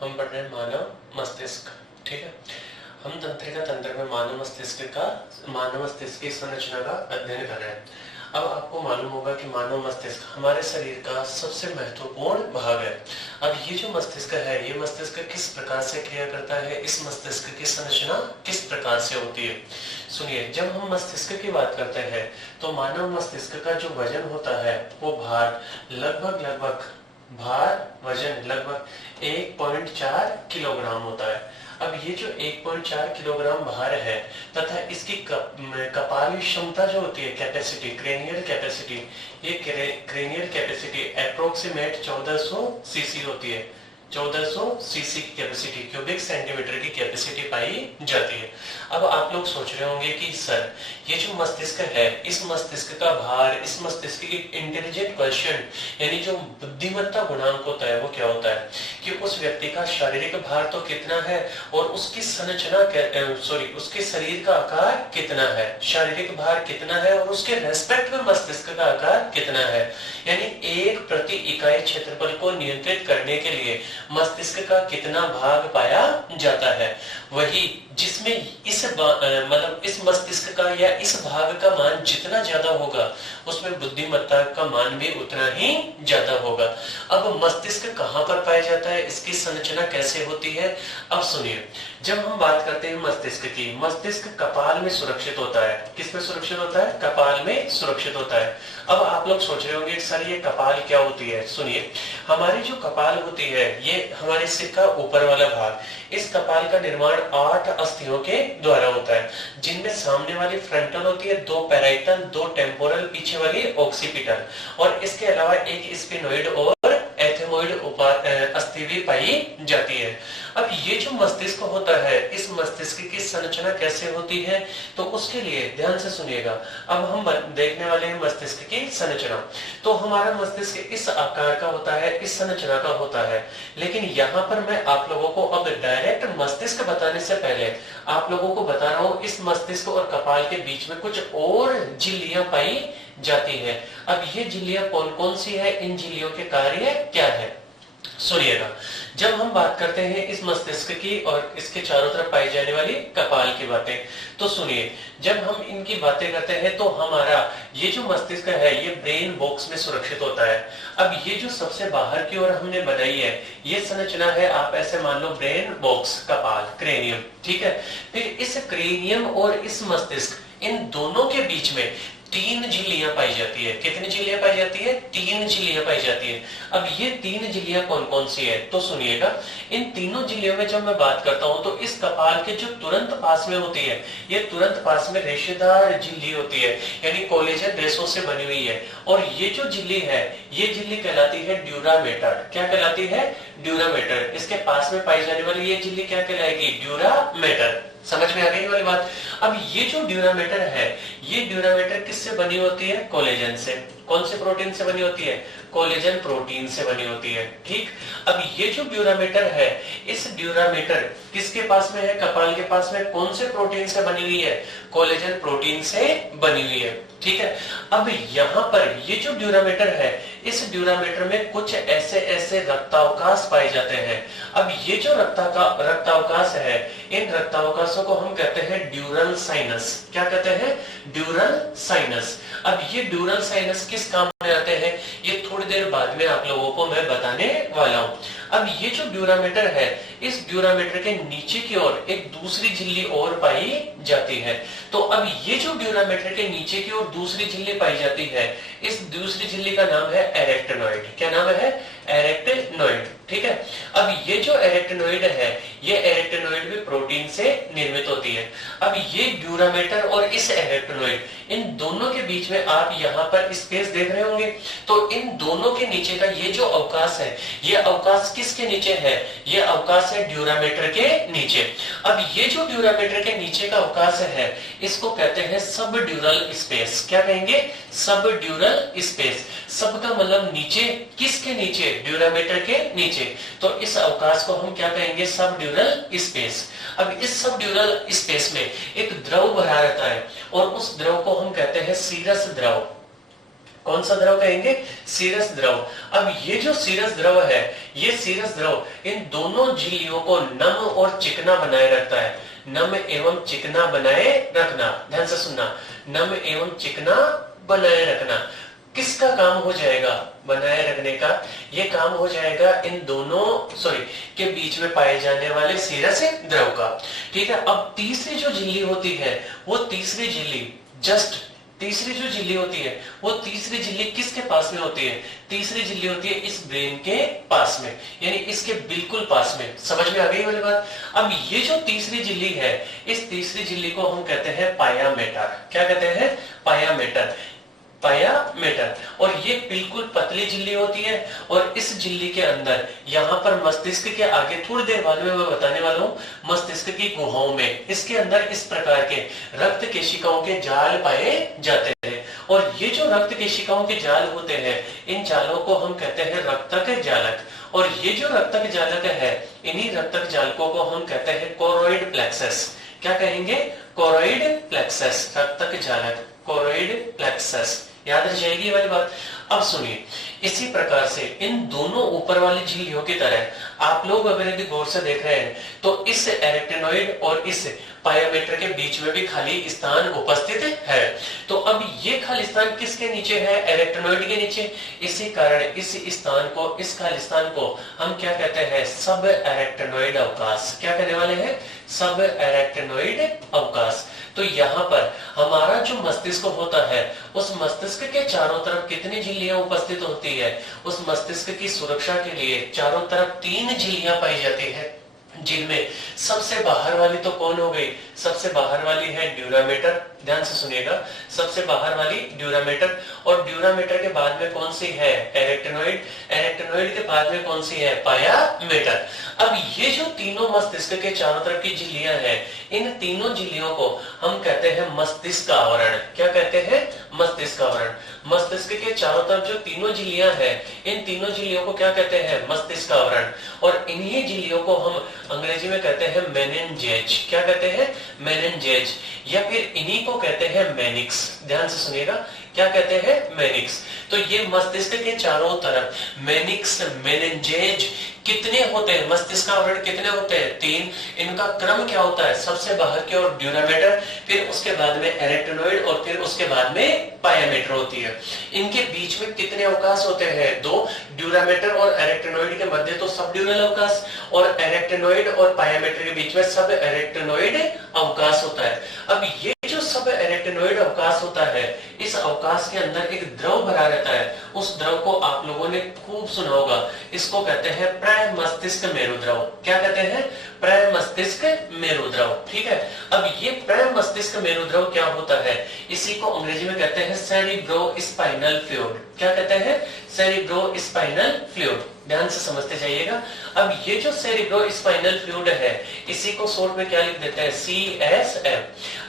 हम पढ़ रहे हैं मानव मस्तिष्क। ठीक है, हम तंत्रिका तंत्र में मानव मस्तिष्क की संरचना का अध्ययन कर रहे हैं। अब आपको मालूम होगा कि मानव मस्तिष्क हमारे शरीर का सबसे महत्वपूर्ण भाग है। अब ये जो मस्तिष्क है, ये मस्तिष्क किस प्रकार से क्रिया करता है, इस मस्तिष्क की संरचना किस प्रकार से होती है। सुनिए, जब हम मस्तिष्क की बात करते हैं तो मानव मस्तिष्क का जो वजन होता है वो वजन लगभग 1.4 किलोग्राम होता है। अब ये जो 1.4 किलोग्राम भार है तथा इसकी कपाली क्षमता जो होती है, कैपेसिटी, क्रेनियल कैपेसिटी, ये क्रेनियल कैपेसिटी अप्रोक्सीमेट 1400 सीसी होती है। 1400 सीसी की कैपेसिटी, क्यूबिक सेंटीमीटर की कैपेसिटी पाई जाती है। अब आप लोग सोच रहे होंगे कि सर ये जो मस्तिष्क है, इस मस्तिष्क का भार, इस मस्तिष्क की इंटेलिजेंट क्वेश्चन यानी जो बुद्धिमत्ता गुणांक होता है वो क्या होता है, कि उस व्यक्ति का शारीरिक भार तो कितना है और उसकी संरचना उसके शरीर का आकार कितना है, शारीरिक भार कितना है और उसके रेस्पेक्ट में मस्तिष्क का आकार कितना है। यानी एक प्रति इकाई क्षेत्रफल को नियंत्रित करने के लिए मस्तिष्क का कितना भाग पाया जाता है, वही जिसमें इस मस्तिष्क का या इस भाग का मान जितना ज्यादा होगा उसमें बुद्धिमत्ता का मान भी उतना ही ज्यादा होगा। अब मस्तिष्क कहाँ पर पाया जाता है, इसकी संरचना कैसे होती है, अब सुनिए। जब हम बात करते हैं मस्तिष्क की, मस्तिष्क कपाल में सुरक्षित होता है। किसमें सुरक्षित होता है? कपाल में सुरक्षित होता है। अब आप लोग सोच रहे होंगे सर ये कपाल क्या होती है। सुनिए, हमारी जो कपाल होती है ये हमारे सिर का ऊपर वाला भाग। इस कपाल का निर्माण 8 अस्थियों के द्वारा होता है, जिनमें सामने वाली फ्रंटल होती है, 2 पैराइटल, 2 टेम्पोरल, पीछे वाली ऑक्सीपिटल, और इसके अलावा एक स्फिनोइड और एथेमोइड अस्थि भी पाई जाती है। अब ये जो मस्तिष्क होता है, इस मस्तिष्क की संरचना कैसे होती है, तो उसके लिए ध्यान से सुनिएगा। अब हम देखने वाले हैं मस्तिष्क की संरचना। तो हमारा मस्तिष्क इस आकार का होता है, इस संरचना का होता है। लेकिन यहाँ पर मैं आप लोगों को अब डायरेक्ट मस्तिष्क बताने से पहले आप लोगों को बता रहा हूँ इस मस्तिष्क और कपाल के बीच में कुछ और झिल्लियां पाई जाती है। अब ये झिल्लियां कौन कौन सी है, इन झिल्लियों के कार्य क्या है, सुनिएगा। जब हम बात करते हैं इस मस्तिष्क की और इसके चारों तरफ पाई जाने वाली कपाल की बातें, तो सुनिए, जब हम इनकी बातें करते हैं तो हमारा ये जो मस्तिष्क है ये ब्रेन बॉक्स में सुरक्षित होता है। अब ये जो सबसे बाहर की ओर हमने बनाई है ये संरचना है, आप ऐसे मान लो ब्रेन बॉक्स, कपाल, क्रेनियम, ठीक है। फिर इस क्रेनियम और इस मस्तिष्क, इन दोनों के बीच में 3 झिल्लियां पाई जाती है। कितनी झिल्लियां पाई जाती है? 3 झिल्लियां पाई जाती है। अब ये 3 झिल्लियां कौन कौन सी है, तो सुनिएगा। इन तीनों झिल्लियों में जब मैं बात करता हूं तो इस कपाल के जो तुरंत पास में होती है, ये तुरंत पास में रेशेदार झिल्ली होती है, यानी कोलेजन रेशों से बनी हुई है। और ये जो झिल्ली है, ये झिल्ली कहलाती है ड्यूरामेटर। क्या कहलाती है? ड्यूरामेटर। इसके पास में पाई जाने वाली ये झिल्ली क्या कहलाएगी? ड्यूरामेटर। समझ में आ गई वाली बात। अब ये जो ड्यूरामेटर है, ये ड्यूरामेटर किससे बनी होती है? कोलेजन से। कौन से प्रोटीन से बनी होती है? कोलेजन प्रोटीन से बनी होती है, ठीक। अब ये जो ड्यूरामेटर है, इस ड्यूरामेटर किसके पास में है? कपाल के पास में। कौन से प्रोटीन से बनी हुई है? कोलेजन प्रोटीन से बनी हुई है, ठीक है। अब यहाँ पर ये जो ड्यूरामेटर है, इस ड्यूरामेटर में कुछ ऐसे रक्तावकाश पाए जाते हैं। अब ये जो रक्तावकाश है, इन रक्तावकाशों को हम कहते हैं ड्यूरल साइनस। क्या कहते हैं? ड्यूरल साइनस। अब ये ड्यूरल साइनस किस काम में आते हैं, ये थोड़ी देर बाद में आप लोगों को मैं बताने वाला हूं। अब ये जो ड्यूरामेटर है, इस ड्यूरामेटर के नीचे की ओर एक दूसरी झिल्ली और पाई जाती है। तो अब ये जो ड्यूरामेटर के नीचे की ओर दूसरी झिल्ली पाई जाती है, इस दूसरी झिल्ली का नाम है एरेक्टिनॉइड। क्या नाम है? एरेक्टिनॉइड, ठीक है। अब ये जो एरेक्टिनॉइड है, ये एरेक्टिनॉइड भी प्रोटीन से निर्मित होती है। अब ये ड्यूरामेटर और इस एरेक्टिनॉइड, इन दोनों के बीच में आप यहाँ पर स्पेस देख रहे होंगे। तो इन दोनों के नीचे का ये जो अवकाश है, ये अवकाश किसके नीचे है? ये अवकाश है ड्यूरामेटर के नीचे। अब ये जो ड्यूरामेटर के नीचे का अवकाश है, इसको कहते हैं सब ड्यूरल स्पेस। क्या कहेंगे? सब ड्यूरल स्पेस। सब का मतलब नीचे, किसके नीचे? ड्यूरामेटर के नीचे। तो इस अवकाश को हम क्या कहेंगे? सब ड्यूरल स्पेस। अब इस सब ड्यूरल स्पेस में एक द्रव भरा रहता है और उस द्रव को हम कहते हैं सीरस द्रव। कौन सा द्रव कहेंगे? सीरस द्रव। अब ये जो सीरस द्रव है, ये सीरस द्रव इन दोनों झिल्लियों को नम और चिकना बनाए रखता है। नम एवं चिकना बनाए रखना, ध्यान से सुनना, नम एवं चिकना बनाए रखना किसका काम हो जाएगा? बनाए रखने का ये काम हो जाएगा इन दोनों के बीच में पाए जाने वाले सीरस द्रव का। ठीक है, अब तीसरी जो झिल्ली होती है, वो तीसरी झिल्ली तीसरी जो झिल्ली होती है, वो तीसरी झिल्ली किसके पास में होती है? तीसरी झिल्ली होती है इस ब्रेन के पास में, यानी इसके बिल्कुल पास में। समझ में आ गई वाली बात? अब ये जो तीसरी झिल्ली है, इस तीसरी झिल्ली को हम कहते हैं पाया मेटर। क्या कहते हैं? पाया मेटर। और ये बिल्कुल पतली झिल्ली होती है, और इस झिल्ली के अंदर यहाँ पर मस्तिष्क के आगे थोड़ी देर बाद में मैं बताने वाला हूँ, मस्तिष्क की गुहाओं में इसके अंदर इस प्रकार के रक्त केशिकाओं के जाल पाए जाते हैं। और ये जो रक्त केशिकाओं के जाल होते हैं, इन जालों को हम कहते हैं रक्तक जालक। और ये जो रक्तक जालक है, इन्हीं रक्तक जालकों को हम कहते हैं कोरोइड प्लेक्सस। क्या कहेंगे? कोरोइड प्लेक्सस, रक्तक जालक, कोरोइड प्लेक्सस। याद रह जाएगी वाली बात। अब सुनिए, इसी प्रकार से इन दोनों ऊपर वाली झिल्लियों की तरह आप लोग अगर यदि गौर से देख रहे हैं, तो इस एरेक्टिनोइड और इस पायामेटर के बीच में भी खाली स्थान उपस्थित है। तो अब ये खाली स्थान किसके नीचे है? एरेक्टिनोइड के नीचे। इसी कारण इस स्थान को, इस खाली स्थान को हम क्या कहते हैं? सब एरेक्टिनोइड अवकाश। क्या कहने वाले हैं? सब एरेक्टिनोइड अवकाश। तो यहाँ पर हमारा जो मस्तिष्क होता है, उस मस्तिष्क के चारों तरफ कितनी झिल्लियां उपस्थित होती है? उस मस्तिष्क की सुरक्षा के लिए चारों तरफ 3 झिल्लियां पाई जाती है, जिनमें सबसे बाहर वाली तो कौन हो गई? सबसे बाहर वाली है ड्यूरामेटर। ध्यान से सुनिएगा, सबसे बाहर वाली ड्यूरामेटर, और ड्यूरामेटर के बाद में कौन सी है? एरेक्टिनोइड। एरेक्टिनोइड के बाद में कौन सी है? पायामेटर। अब ये जो तीनों मस्तिष्क के चारों तरफ की झिल्लियां हैं, इन तीनों झिल्लियों को हम कहते हैं मस्तिष्क आवरण। क्या कहते हैं? मस्तिष्क आवरण। मस्तिष्क के चारों तरफ जो तीनों झिल्लियां हैं, इन तीनों झिल्लियों को क्या कहते हैं? मस्तिष्क आवरण। और इन्हीं झिल्लियों को हम अंग्रेजी में कहते हैं मेनिनजेज। क्या कहते हैं? मेनिनजेज। या फिर इन्हीं को कहते हैं मेनिक्स। ध्यान से सुनिएगा, क्या कहते हैं? मेनिक्स। तो ये मस्तिष्क के चारों तरफ मेनिक्स, मेनिनजेज कितने होते हैं? मस्तिष्क आवरण कितने होते हैं? 3। इनका क्रम क्या होता है? सबसे बाहर की ओर ड्यूरामेटर, फिर उसके बाद में एरेक्टिनोइड, और फिर उसके बाद में पायामेटर होती है। इनके बीच में कितने अवकाश होते हैं? 2। ड्यूरामेटर और एरेक्टिनोइड के मध्य तो सब ड्यूरल अवकाश, और एरेक्टिनोइड और पायामेटर के बीच में सब एरेक्टिनोइड अवकाश होता है। अब ये जो सब एरेक्टिनोइड अवकाश होता है, इस अवकाश के अंदर एक द्रव भरा रहता है। उस द्रव को आप लोगों ने खूब सुना होगा, इसको कहते हैं प्रमस्तिष्क मेरुद्रव। क्या कहते हैं? प्रमस्तिष्क मेरुद्रव। ठीक है, अब ये प्रमस्तिष्क मेरुद्रव क्या होता है? इसी को अंग्रेजी में कहते हैं सेरिब्रोस्पाइनल फ्लूइड। क्या कहते हैं? Cerebrospinal fluid. ध्यान से समझते जाइएगा। अब ये जो सेरिब्रोस्पाइनल फ्लूइड है, इसी को शॉर्ट में क्या लिख देते हैं? CSF।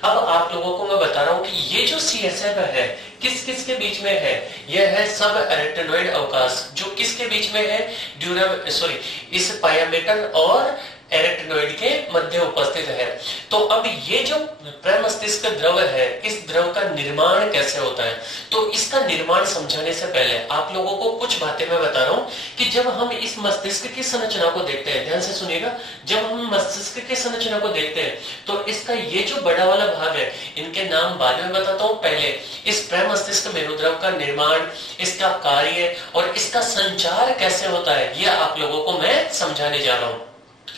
अब आप लोगों को मैं बता रहा हूं कि ये जो CSF है, किस किस के बीच में है? यह है सब एरेक्टिनोइड अवकाश, जो किसके बीच में है? इस पायामेटर और एरेक्टिनोइड के मध्य उपस्थित है। तो अब ये जो प्रमस्तिष्क द्रव है, इस द्रव का निर्माण कैसे होता है? तो इसका निर्माण समझाने से पहले आप लोगों को कुछ बातें मैं बता रहा हूं कि जब हम इस मस्तिष्क की संरचना को देखते हैं, ध्यान से सुनिएगा, जब हम मस्तिष्क की संरचना को देखते हैं, तो इसका ये जो बड़ा वाला भाग है, इनके नाम बाद में बताता हूं। पहले इस प्रमस्तिष्क मेरुद्रव का निर्माण, इसका कार्य और इसका संचार कैसे होता है, यह आप लोगों को मैं समझाने जा रहा हूं।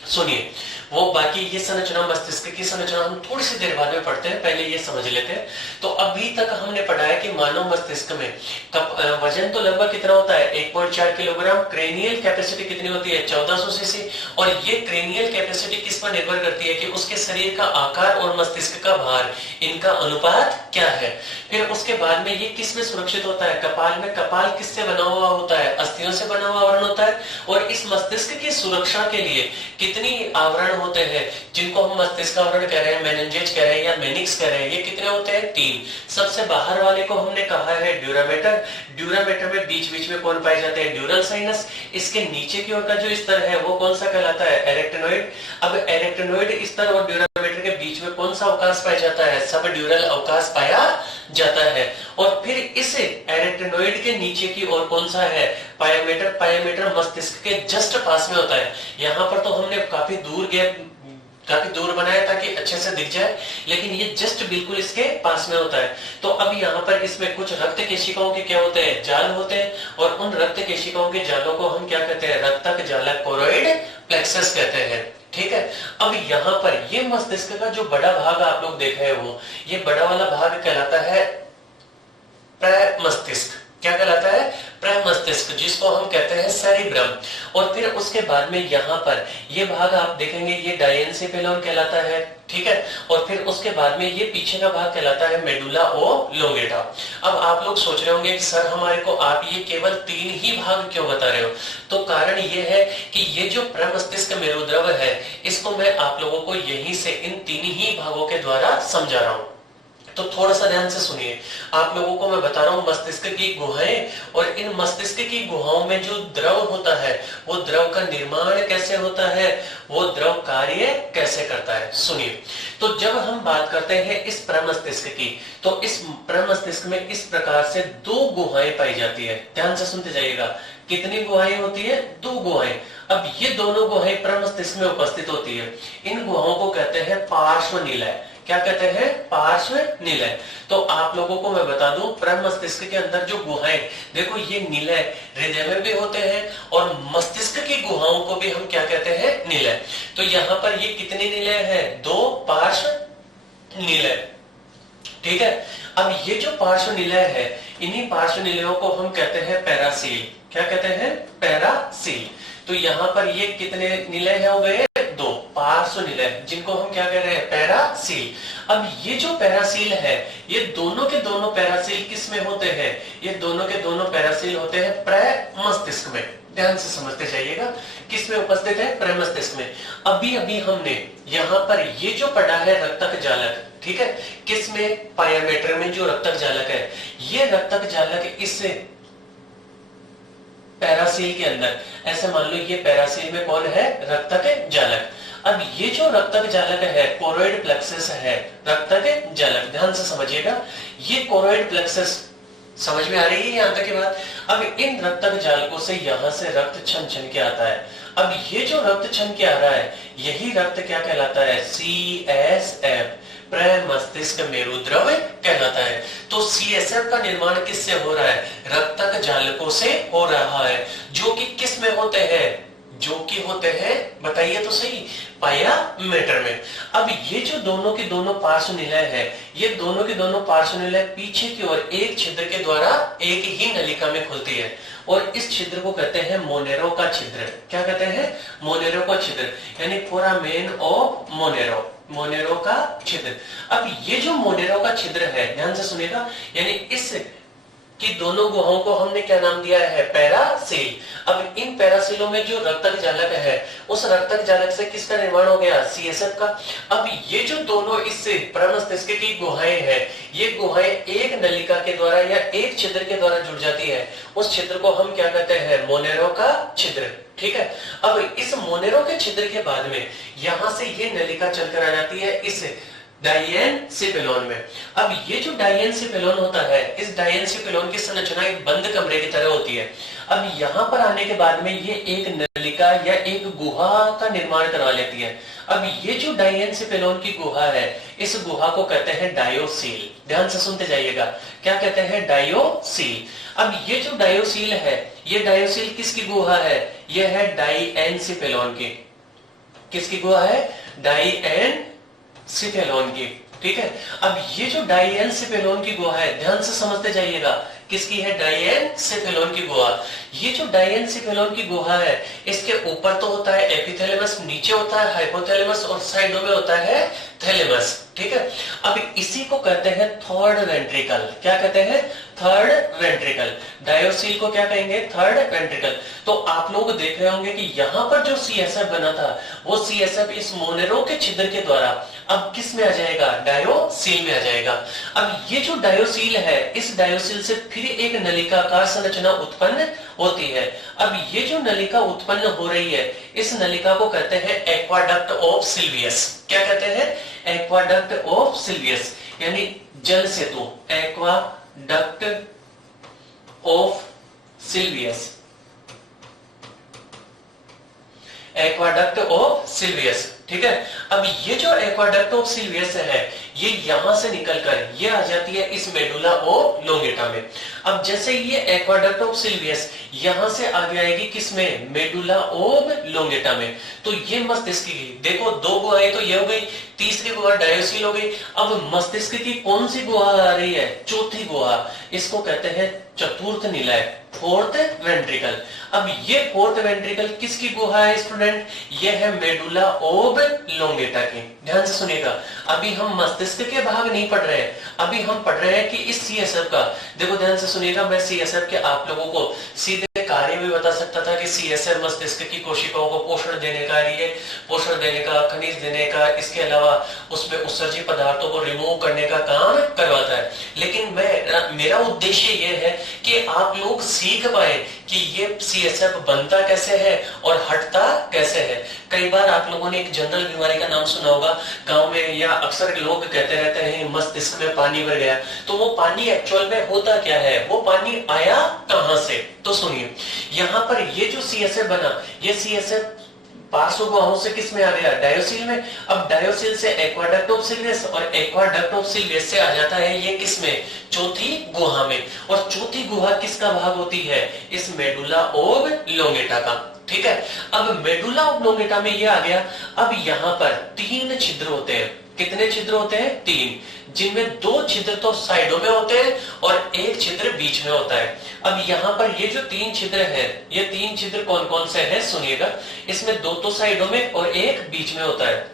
सुनिए, वो बाकी ये संरचना, मस्तिष्क की संरचना हम थोड़ी सी देर बाद में पढ़ते हैं, पहले ये समझ लेते हैं। तो अभी तक हमने पढ़ाया कि मानव मस्तिष्क में वजन तो लगभग कितना होता है? 1.4 किलोग्राम। क्रेनियल कैपेसिटी कितनी होती है? 1400 सीसी। और ये क्रेनियल कैपेसिटी किस पर निर्भर करती है? कि उसके शरीर का आकार और मस्तिष्क का भार, इनका अनुपात क्या है। फिर उसके बाद में ये किस में सुरक्षित होता है? कपाल में। कपाल किससे बना हुआ होता है? अस्थियों से बना हुआ आवरण होता है। और इस मस्तिष्क की सुरक्षा के लिए कितनी आवरण होते हैं, जिनको हम मस्तिष्क आवरण कह रहे हैं, मेनिनजेज कह रहे हैं या मेनिक्स कह रहे हैं? ये कितने होते हैं? 3। सबसे बाहर वाले को हमने कहा है ड्यूरामेटर। ड्यूरामेटर में बीच बीच में कौन पाए जाते हैं? ड्यूरल साइनस। इसके नीचे की ओर का जो स्तर है, वो कौन सा कहलाता है? एरेक्टिनोइड। अब एरेक्टिनोइड स्तर और ड्यूरामेटर मायोमीटर के बीच में कौन सा अवकाश पाया जाता है? सब ड्यूरल अवकाश पाया जाता है। और फिर इस एरेटेनोइड के नीचे की ओर कौन सा है? पायोमीटर। पायोमीटर मस्तिष्क के जस्ट पास में होता है। यहाँ पर तो हमने काफी दूर बनाया ताकि अच्छे से दिख जाए, लेकिन ये जस्ट बिल्कुल इसके पास में होता है। तो अब यहाँ पर इसमें कुछ रक्त केशिकाओं के क्या होते हैं? जाल होते हैं, और उन रक्त केशिकाओं के जालों को हम क्या कहते हैं? रक्तक जालक, कोरोइड प्लेक्सस कहते हैं। ठीक है। अब यहाँ पर ये मस्तिष्क का जो बड़ा भाग आप लोग देख रहे हो, ये बड़ा वाला भाग कहलाता है प्रमस्तिष्क। क्या कहलाता है? प्रमस्तिष्क, जिसको हम कहते हैं सेरिब्रम। और फिर उसके बाद में यहाँ पर ये भाग आप देखेंगे, ये डायेनसेफेलोन कहलाता है। ठीक है। और फिर उसके बाद में ये पीछे का भाग कहलाता है मेडुला ओब्लोंगेटा। अब आप लोग सोच रहे होंगे कि सर हमारे को आप ये केवल 3 ही भाग क्यों बता रहे हो? तो कारण ये है कि ये जो प्रमस्तिष्क मेरुद्रव है, इसको मैं आप लोगों को यहीं से इन 3 ही भागों के द्वारा समझा रहा हूं। तो थोड़ा सा ध्यान से सुनिए। आप लोगों को मैं बता रहा हूं मस्तिष्क की गुहाएं, और इन मस्तिष्क की गुहाओं में जो द्रव होता है, वो द्रव का निर्माण कैसे होता है, वो द्रव कार्य कैसे करता है। सुनिए। तो जब हम बात करते हैं इस प्रमस्तिष्क की, तो इस प्रमस्तिष्क में इस प्रकार से 2 गुहाएं पाई जाती है। ध्यान से सुनते जाइएगा। कितनी गुहाएं होती है? 2 गुहाएं। अब ये दोनों गुहाएं प्रमस्तिष्क में उपस्थित होती है। इन गुहाओं को कहते हैं पार्श्व निलय। क्या कहते हैं? पार्श्व निलय। तो आप लोगों को मैं बता दूं, प्रमस्तिष्क के अंदर जो गुहाएं, देखो ये निलय हृदय में भी होते हैं, और मस्तिष्क की गुहाओं को भी हम क्या कहते हैं? निलय। तो यहाँ पर ये कितने निलय है? 2 पार्श्व निलय। ठीक है। अब ये जो पार्श्व निलय है, इन्हीं पार्श्व निलयों को हम कहते हैं पैरासील। क्या कहते हैं? पैरासील। तो यहाँ पर ये कितने निलय हो गए? 2 पार्श्व निलय, जिनको हम क्या कह रहे हैं? पैरासील। अब ये जो पैरासील है, ये दोनों के दोनों पैरासील किस में होते हैं? ये दोनों के दोनों पैरासील होते हैं प्रमस्तिष्क में। ध्यान से समझते जाइएगा। किस में उपस्थित है? प्रमस्तिष्क में। अभी अभी हमने यहाँ पर ये जो पढ़ा है रक्तक जालक, ठीक है, किस में? पायोमीटर में जो रक्तक जालक है, ये रक्तक जालक इस पैरासील के अंदर, ऐसे मान लो ये पैरासील में कौन है? रक्तक जालक। अब ये जो रक्तक जालक है, कोरोइड प्लेक्सस है, रक्तक जालक। ध्यान से समझिएगा। ये कोरोइड प्लेक्सस समझ में आ रही है यहाँ तक की बात? अब इन रक्तक जालकों से यहाँ से रक्त छन के आता है। अब ये जो रक्त छन के आ रहा है, यही रक्त क्या कहलाता है? CSF, प्रमस्तिष्क मेरुद्रव कहलाता है। तो CSF का निर्माण किससे हो रहा है? रक्तक जालकों से हो रहा है, जो कि किस में होते हैं? जो कि होते हैं, बताइए तो सही, पायोमीटर में। अब ये जो दोनों के दोनों पार्श्व निलय है, ये दोनों के दोनों पार्श्व निलय पीछे की ओर एक छिद्र के द्वारा एक ही नलिका में खुलती है, और इस छिद्र को कहते हैं मोनेरो का छिद्र। क्या कहते हैं? मोनेरो का छिद्र, यानी फोरामेन ऑफ मोनेरो, मोनेरो का छिद्र। अब ये जो मोनेरो का छिद्र है, ध्यान से सुनिएगा, यानी इस कि दोनों गुहाओं को हमने क्या नाम दिया है? पैरासील। अब इन पैरासीलों में जो रक्तक जालक है, उस रक्तक जालक से किसका निर्माण हो गया? CSF का। अब ये जो दोनों इससे प्रमस्तिष्क की गुहाएं हैं, ये गुहाएं एक नलिका के द्वारा या एक छिद्र के द्वारा जुड़ जाती है। उस छिद्र को हम क्या कहते हैं? मोनेरो का छिद्र। ठीक है। अब इस मोनेरो के छिद्र के बाद में यहां से ये नलिका चलकर आ जाती है इस डायेनसेफेलोन में। अब ये जो डायेनसेफेलोन होता है, इस डायेनसेफेलोन की संरचना एक बंद कमरे की तरह होती है। अब यहाँ पर आने के बाद में ये एक नलिका या एक गुहा का निर्माण करवा लेती है। अब ये जो डायेनसेफेलोन की गुहा है, इस गुहा को कहते हैं डायोसील। ध्यान से सुनते जाइएगा। क्या कहते हैं? डायोसील। अब ये जो डायोसील है, ये डायोसील किसकी गुहा है? ये है डायेनसेफेलोन की। किसकी गुहा है? डायेनसेफेलोन की। ठीक है। अब ये जो डायेनसेफेलोन की गुहा है, ध्यान से समझते जाइएगा, किसकी है? डायेनसेफेलोन की गुहा। ये जो डायेनसेफेलोन की गुहा है, इसके ऊपर तो होता है एपिथैलेमस, नीचे होता है हाइपोथैलेमस, और साइडों में होता है थैलेमस। ठीक है। अब इसी को कहते हैं थर्ड वेंट्रिकल। क्या कहते हैं? Third ventricle. डायोसील को क्या कहेंगे? Third ventricle. तो आप लोग देख रहे होंगे कि यहाँ पर जो CSF बना था, वो CSF इस मोनेरो के छिद्र के द्वारा अब किस में आ जाएगा? डायोसील में आ जाएगा। अब ये जो डायोसील है, इस डायोसील से फिर एक नलिकाकार संरचना उत्पन्न होती है। अब ये जो नलिका उत्पन्न हो रही है, इस नलिका को कहते हैं एक्वाडक्ट ऑफ सिल्वियस। क्या कहते हैं? एक्वाडक्ट ऑफ सिल्वियस, यानी जल सेतु, aqueduct of Sylvius, aqueduct of Sylvius. ठीक है, अब ये जो एक्वाडक्ट ऑफ सिल्वियस है, ये यहां से निकलकर ये आ जाती है इस मेडुला ओब्लोंगेटा में। अब जैसे ये एक्वाडक्ट ऑफ सिल्वियस यहां से आगे आएगी किसमें? मेडुला ओब्लोंगेटा में। तो ये मस्तिष्क की, देखो दो गुहाएं तो ये हो गई, तीसरी गुहा डायोसिल हो गई। अब मस्तिष्क की कौन सी गुहा आ रही है? चौथी गुहा, इसको कहते हैं चतुर्थ निलय, फोर्थ वेंट्रिकल। अब ये फोर्थ वेंट्रिकल किसकी गुहा है स्टूडेंट? ये है मेडुला ओब्लोंगेटा की। ध्यान से सुनिएगा, अभी हम मस्तिष्क के भाग नहीं पढ़ रहे हैं, अभी हम पढ़ रहे हैं कि इस सीएसएफ का। देखो ध्यान से सुनिएगा, मैं सीएसएफ के आप लोगों को सीधे कार्य भी बता सकता था कि सीएसएफ मस्तिष्क की कोशिकाओं को पोषण देने का, पोषण देने का, खनिज देने का, इसके अलावा उसमें उत्सर्जित पदार्थों को रिमूव करने का काम करवाता है। लेकिन मेरा उद्देश्य ये है कि आप लोग सीख पाए कि ये सीएसएफ बनता कैसे है और हटता कैसे है। कई बार आप लोगों ने एक जनरल बीमारी का नाम सुना होगा, गांव में या अक्सर लोग कहते रहते हैं मस्तिष्क में पानी भर गया। तो वो पानी एक्चुअल में होता क्या है? वो पानी आया कहां से? तो सुनिए, यहाँ पर ये जो सीएसएफ बना, ये सीएसएफ पार्श्व गुहाओं से किस में आ गया? डायोसिल में। अब डायोसिल से एक्वाडक्ट ऑफ सिल्वियस और एक्वाडक्ट ऑफ सिल्वियस से आ जाता है ये किस में? चौथी गुहा में। और चौथी गुहा किसका भाग होती है? इस मेडुला ओब्लोंगेटा का। ठीक है, अब मेडुला ओब्लोंगेटा में ये आ गया। अब यहाँ पर 3 छिद्र होते हैं। कितने छिद्र होते हैं? 3, जिनमें 2 छिद्र तो साइडों में होते हैं और 1 छिद्र बीच में होता है। अब यहाँ पर ये जो 3 छिद्र हैं, ये 3 छिद्र कौन कौन से हैं सुनिएगा। इसमें 2 तो साइडों में और 1 बीच में होता है।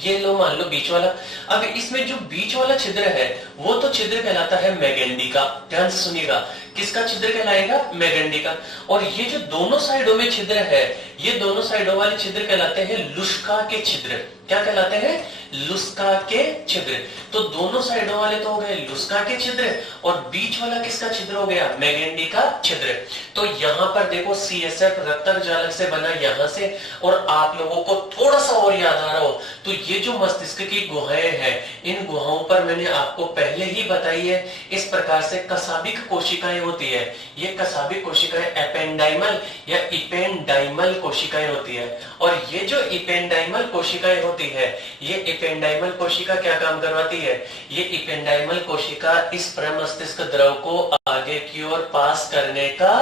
ये लो मान लो बीच वाला। अब इसमें जो बीच वाला छिद्र है वो तो छिद्र कहलाता है मैगेंडी का। ध्यान से सुनिएगा, किसका छिद्र कहलाएगा? मैगेंडी का। और ये जो दोनों साइडों में छिद्र है, ये दोनों साइडों वाले छिद्र कहलाते हैं लुस्का के छिद्र। क्या कहलाते हैं? लुस्का के छिद्र। तो दोनों साइडों वाले तो हो गए लुस्का के छिद्र और बीच वाला किसका छिद्र हो गया? मैगेंडी का छिद्र। तो यहाँ पर देखो सीएसएफ रक्तक जालक से बना यहाँ से। और आप लोगों को थोड़ा सा और याद आ रहा हो तो ये जो मस्तिष्क की गुहाएं हैं, इन गुहाओं पर मैंने आपको पहले ही बताई है, इस प्रकार से कसाबिक कोशिकाएं होती है। ये कसाबिक कोशिकाएं एपेंडाइमल या इपेंडाइमल कोशिकाएं होती है। और ये जो इपेंडाइमल कोशिकाएं होती है, ये इपेंडाइमल कोशिका क्या काम करवाती है? ये इपेंडाइमल कोशिका इस प्रमस्तिष्क द्रव को आगे की ओर पास करने का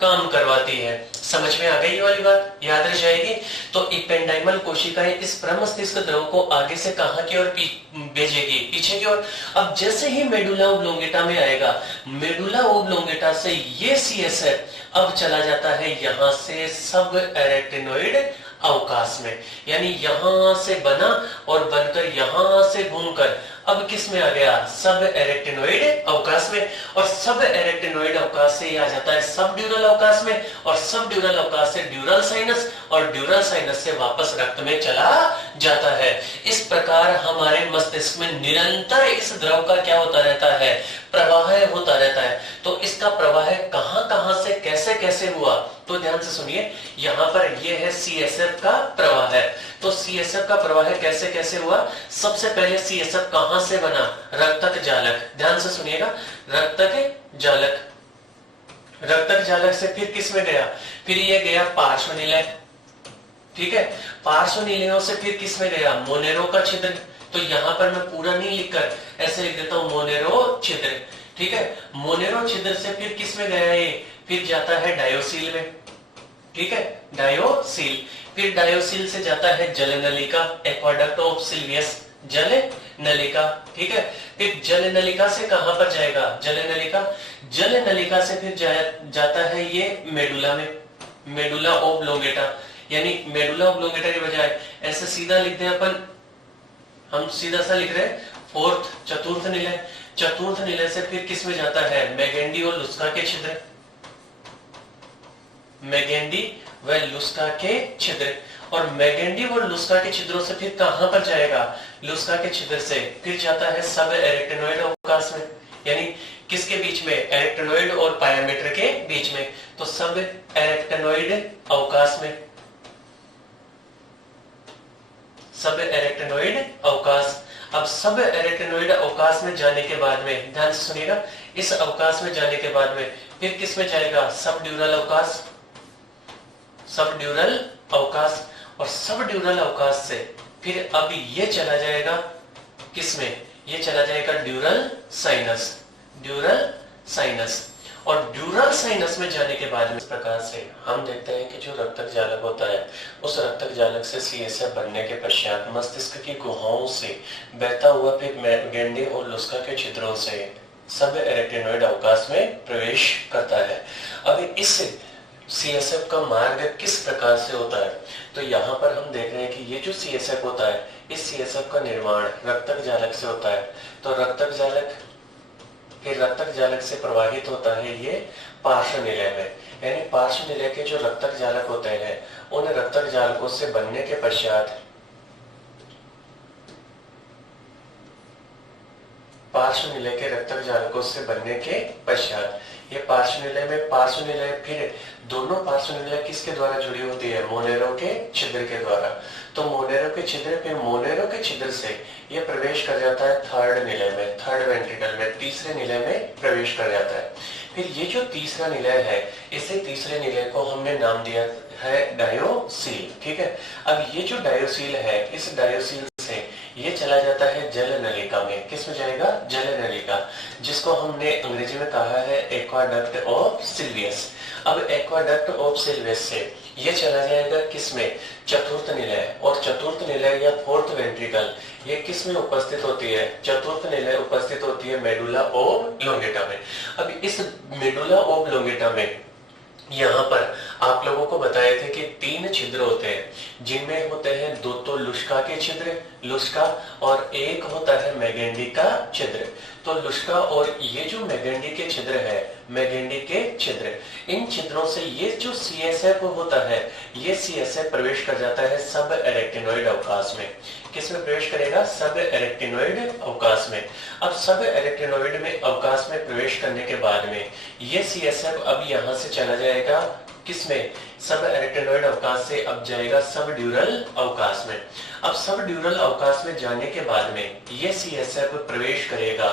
काम करवाती है। समझ में आ गई ये वाली बात? याद रह जाएगी। तो इपेंडाइमल कोशिकाएं इस प्रमस्तिष्क द्रव को आगे से कहां की ओर भेजेगी? पीछे की ओर। अब जैसे ही मेडुला ओब्लोंगेटा में आएगा, मेडुला ओब्लोंगेटा से ये सीएसएफ अब चला जाता है यहां से सब एरेक्टिनोइड अवकाश में, यानी यहां से बना और बनकर यहां से घूमकर अब किस में आ गया? सब एरेक्टिनोइड अवकाश में। और सब एरेक्टिनोइड अवकाश से आ जाता है सब ड्यूरल अवकाश में, और सब ड्यूरल अवकाश से ड्यूरल साइनस, और ड्यूरल साइनस से वापस रक्त में चला जाता है। इस प्रकार हमारे मस्तिष्क में निरंतर इस द्रव का क्या होता रहता है? प्रवाह होता रहता है। तो इसका प्रवाह कहां कहां से कैसे कैसे हुआ? तो ध्यान से सुनिए, यहां पर यह है सीएसएफ का प्रवाह है। तो सीएसएफ का प्रवाह कैसे कैसे हुआ? सबसे पहले सीएसएफ कहां से बना? रक्तक जालक। ध्यान से सुनिएगा, रक्तक जालक। रक्तक जालक से फिर किस में गया? फिर ये गया पार्श्व निलय। ठीक है, पार्श्व निलयों से फिर किस में गया? मोनेरो का छिद्र। तो यहां पर मैं पूरा नहीं लिखकर ऐसे लिख देता हूं, मोनेरो छिद्र। ठीक है, मोनेरो छिद्र से फिर किस में गया? ये फिर जाता है डायोसिल में। ठीक है, डायोसिल। फिर डायोसिल से जाता है जल नलिका, एक्वाडक्ट ऑफ सिल्वियस, जल नलिका। ठीक है, फिर जल नलिका से कहां पर जाएगा? जल नलिका। जल नलिका से फिर जाता है ये मेडुला में, मेडुला ओब्लोंगेटा। यानी मेडुला ओब्लोंगेटा के बजाय ऐसे सीधा लिखते हैं अपन, हम सीधा सा लिख रहे हैं फोर्थ, चतुर्थ निलय। चतुर्थ निलय से फिर किस में जाता है? मैगेंडी और लुस्का के छिद्र, मैगेंडी व लुस्का के छिद्र। और मैगेंडी और लुस्का के छिद्रों से फिर कहां पर जाएगा? लुस्का के छिद्र से फिर जाता है सब एरेक्टिनोइड अवकाश में। यानी किसके बीच में, एरेक्टिनोइड और पायामेटर के बीच में। तो सब एरेक्टिनोइड अवकाश में, सब एरेक्टिनोइड अवकाश। अब सब एरेक्टिनोइड अवकाश में जाने के बाद में, ध्यान से सुनिएगा, इस अवकाश में जाने के बाद में फिर किस में जाएगा, सब ड्यूरल अवकाश, सब ड्यूरल अवकाश। और सब ड्यूरल अवकाश से फिर अब ये चला जाएगा किसमें, ये चला जाएगा ड्यूरल साइनस, ड्यूरल साइनस। और ड्यूरल साइनस में जाने के बाद में इस प्रकार से हम देखते हैं कि जो रक्तक जालक होता है, उस रक्तक जालक से सीएसएफ बनने के पश्चात मस्तिष्क की गुहाओं से बहता हुआ फिर मैगेंडे और लुस्का के छिद्रों से सब एरेक्टिनोइड अवकाश में प्रवेश करता है। अब इस सीएसएफ का मार्ग किस प्रकार से होता है, तो यहाँ पर हम देख रहे हैं कि ये जो सीएसएफ होता है, इस सीएसएफ का निर्माण रक्तक जालक से होता है। तो रक्तक जालक फिर रक्तक जालक से प्रवाहित होता है ये पार्श्व निलय में, यानी पार्श्व निलय के जो रक्तक जालक होते हैं, उन रक्तक जालकों से बनने के पश्चात पार्श्व निलय के रक्तक जालकों से बनने के पश्चात ये पार्श्व निलय में, पार्श्व निलय फिर दोनों पार्श्व निलय किसके द्वारा जुड़ी होती है, मोनेरो के छिद्र के द्वारा। तो मोनेरो के छिद्र, फिर मोनेरो के छिद्र से ये प्रवेश कर जाता है थर्ड निलय में, थर्ड वेंट्रिकल में, तीसरे निलय में प्रवेश कर जाता है। फिर ये जो तीसरा निलय है, इसे तीसरे निलय को हमने नाम दिया है डायोसील, ठीक है। अब ये जो डायोसील है, इस डायोसील से ये चला जाता है जल नलिका में, किस में जाएगा, जल नलिका, जिसको हमने अंग्रेजी में कहा है एक्वाडक्ट ऑफ सिल्वियस। अब एक्वाडक्ट ऑफ सिल्वियस से ये चला जाएगा किसमें, चतुर्थ निलय। और चतुर्थ निलय या फोर्थ वेंट्रिकल ये किस में उपस्थित होती है, चतुर्थ निलय उपस्थित होती है मेडुला ओब्लोंगेटा में। अब इस मेडुला ओब्लोंगेटा में यहाँ पर आप लोगों को बताए थे कि 3 छिद्र होते हैं, जिनमें होते हैं 2 तो लुस्का के छिद्र, लुस्का, और एक होता है मैगेंडी का छिद्र। तो लुस्का और ये जो मैगेंडी के छिद्र है, मैगेंडी के छिद्र, इन छिद्रों से ये जो सीएसएफ होता है, ये सीएसएफ प्रवेश कर जाता है सब एरेक्टिनोइड अवकाश में। किस में प्रवेश करेगा, सब एरेक्टिनोइड अवकाश में। अब सब एरेक्टिनोइड में अवकाश में प्रवेश करने के बाद में ये सीएसएफ अब यहाँ से चला जाएगा किसमें, सब एरेक्टिनोइड अवकाश से अब जाएगा सब ड्यूरल अवकाश में। अब सब ड्यूरल अवकाश में जाने के बाद में ये सीएसएफ प्रवेश करेगा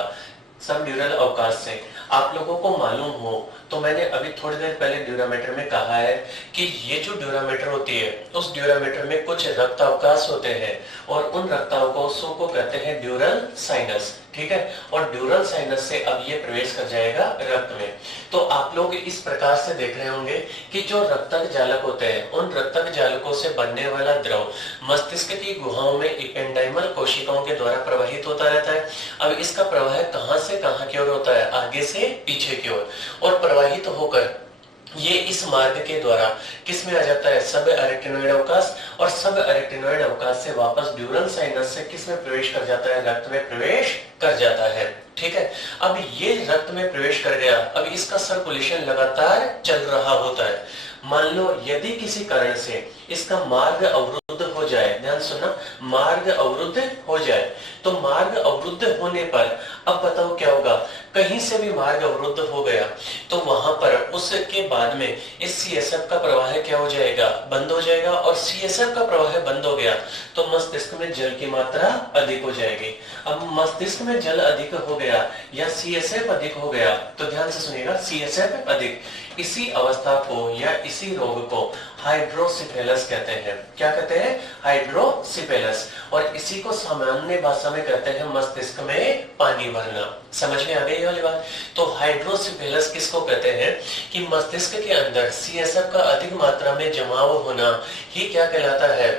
सब ड्यूरल अवकाश से। आप लोगों को मालूम हो तो मैंने अभी थोड़ी देर पहले ड्यूरामीटर में कहा है कि ये जो ड्यूरामीटर होती है, उस ड्यूरामीटर में कुछ रक्त अवकाश होते हैं और उन रक्त अवकाशों को कहते हैं ड्यूरल साइनस, ठीक है। और ड्यूरल साइनस से अब ये प्रवेश कर जाएगा रक्त में। तो आप लोग इस प्रकार से देख रहे होंगे कि जो रक्तक जालक होते हैं, उन रक्तक जालकों से बनने वाला द्रव मस्तिष्क की गुहाओं में इपेंडाइमल कोशिकाओं के द्वारा प्रवाहित होता रहता है। अब इसका प्रवाह कहां से कहां की ओर होता है, आगे से पीछे की ओर, और प्रवाहित होकर ये इस मार्ग के द्वारा किस में आ जाता है, सब एरेक्टिनोइड अवकाश, और सब एरेक्टिनोइड अवकाश से वापस ड्यूरल साइनस से किस में प्रवेश कर जाता है, रक्त में प्रवेश कर जाता है, ठीक है। अब ये रक्त में प्रवेश कर गया, अब इसका सर्कुलेशन लगातार चल रहा होता है। मान लो यदि किसी कारण से इसका मार्ग अवरुद्ध हो जाए, ध्यान सुनना, मार्ग अवरुद्ध हो जाए, तो मार्ग अवरुद्ध होने पर अब बताओ क्या होगा, कहीं से भी मार्ग अवरुद्ध हो गया तो वहां पर उसके बाद में इस सीएसएफ का प्रवाह क्या हो जाएगा, बंद हो जाएगा। और सीएसएफ का प्रवाह बंद हो गया तो मस्तिष्क में जल की मात्रा अधिक हो जाएगी। अब मस्तिष्क में जल अधिक हो गया या सीएसएफ अधिक हो गया, तो ध्यान से सुनिएगा, सीएसएफ अधिक, इसी अवस्था को या इसी रोग को हाइड्रोसिफेलस कहते हैं। क्या कहते हैं, हाइड्रोसिफेलस। और इसी को सामान्य भाषा में कहते हैं मस्तिष्क में पानी भरना। समझ में आ गई वाली बात। तो हाइड्रोसिफेलस किसको कहते हैं कि मस्तिष्क के अंदर सीएसएफ का अधिक मात्रा में जमाव होना ही क्या कहलाता है,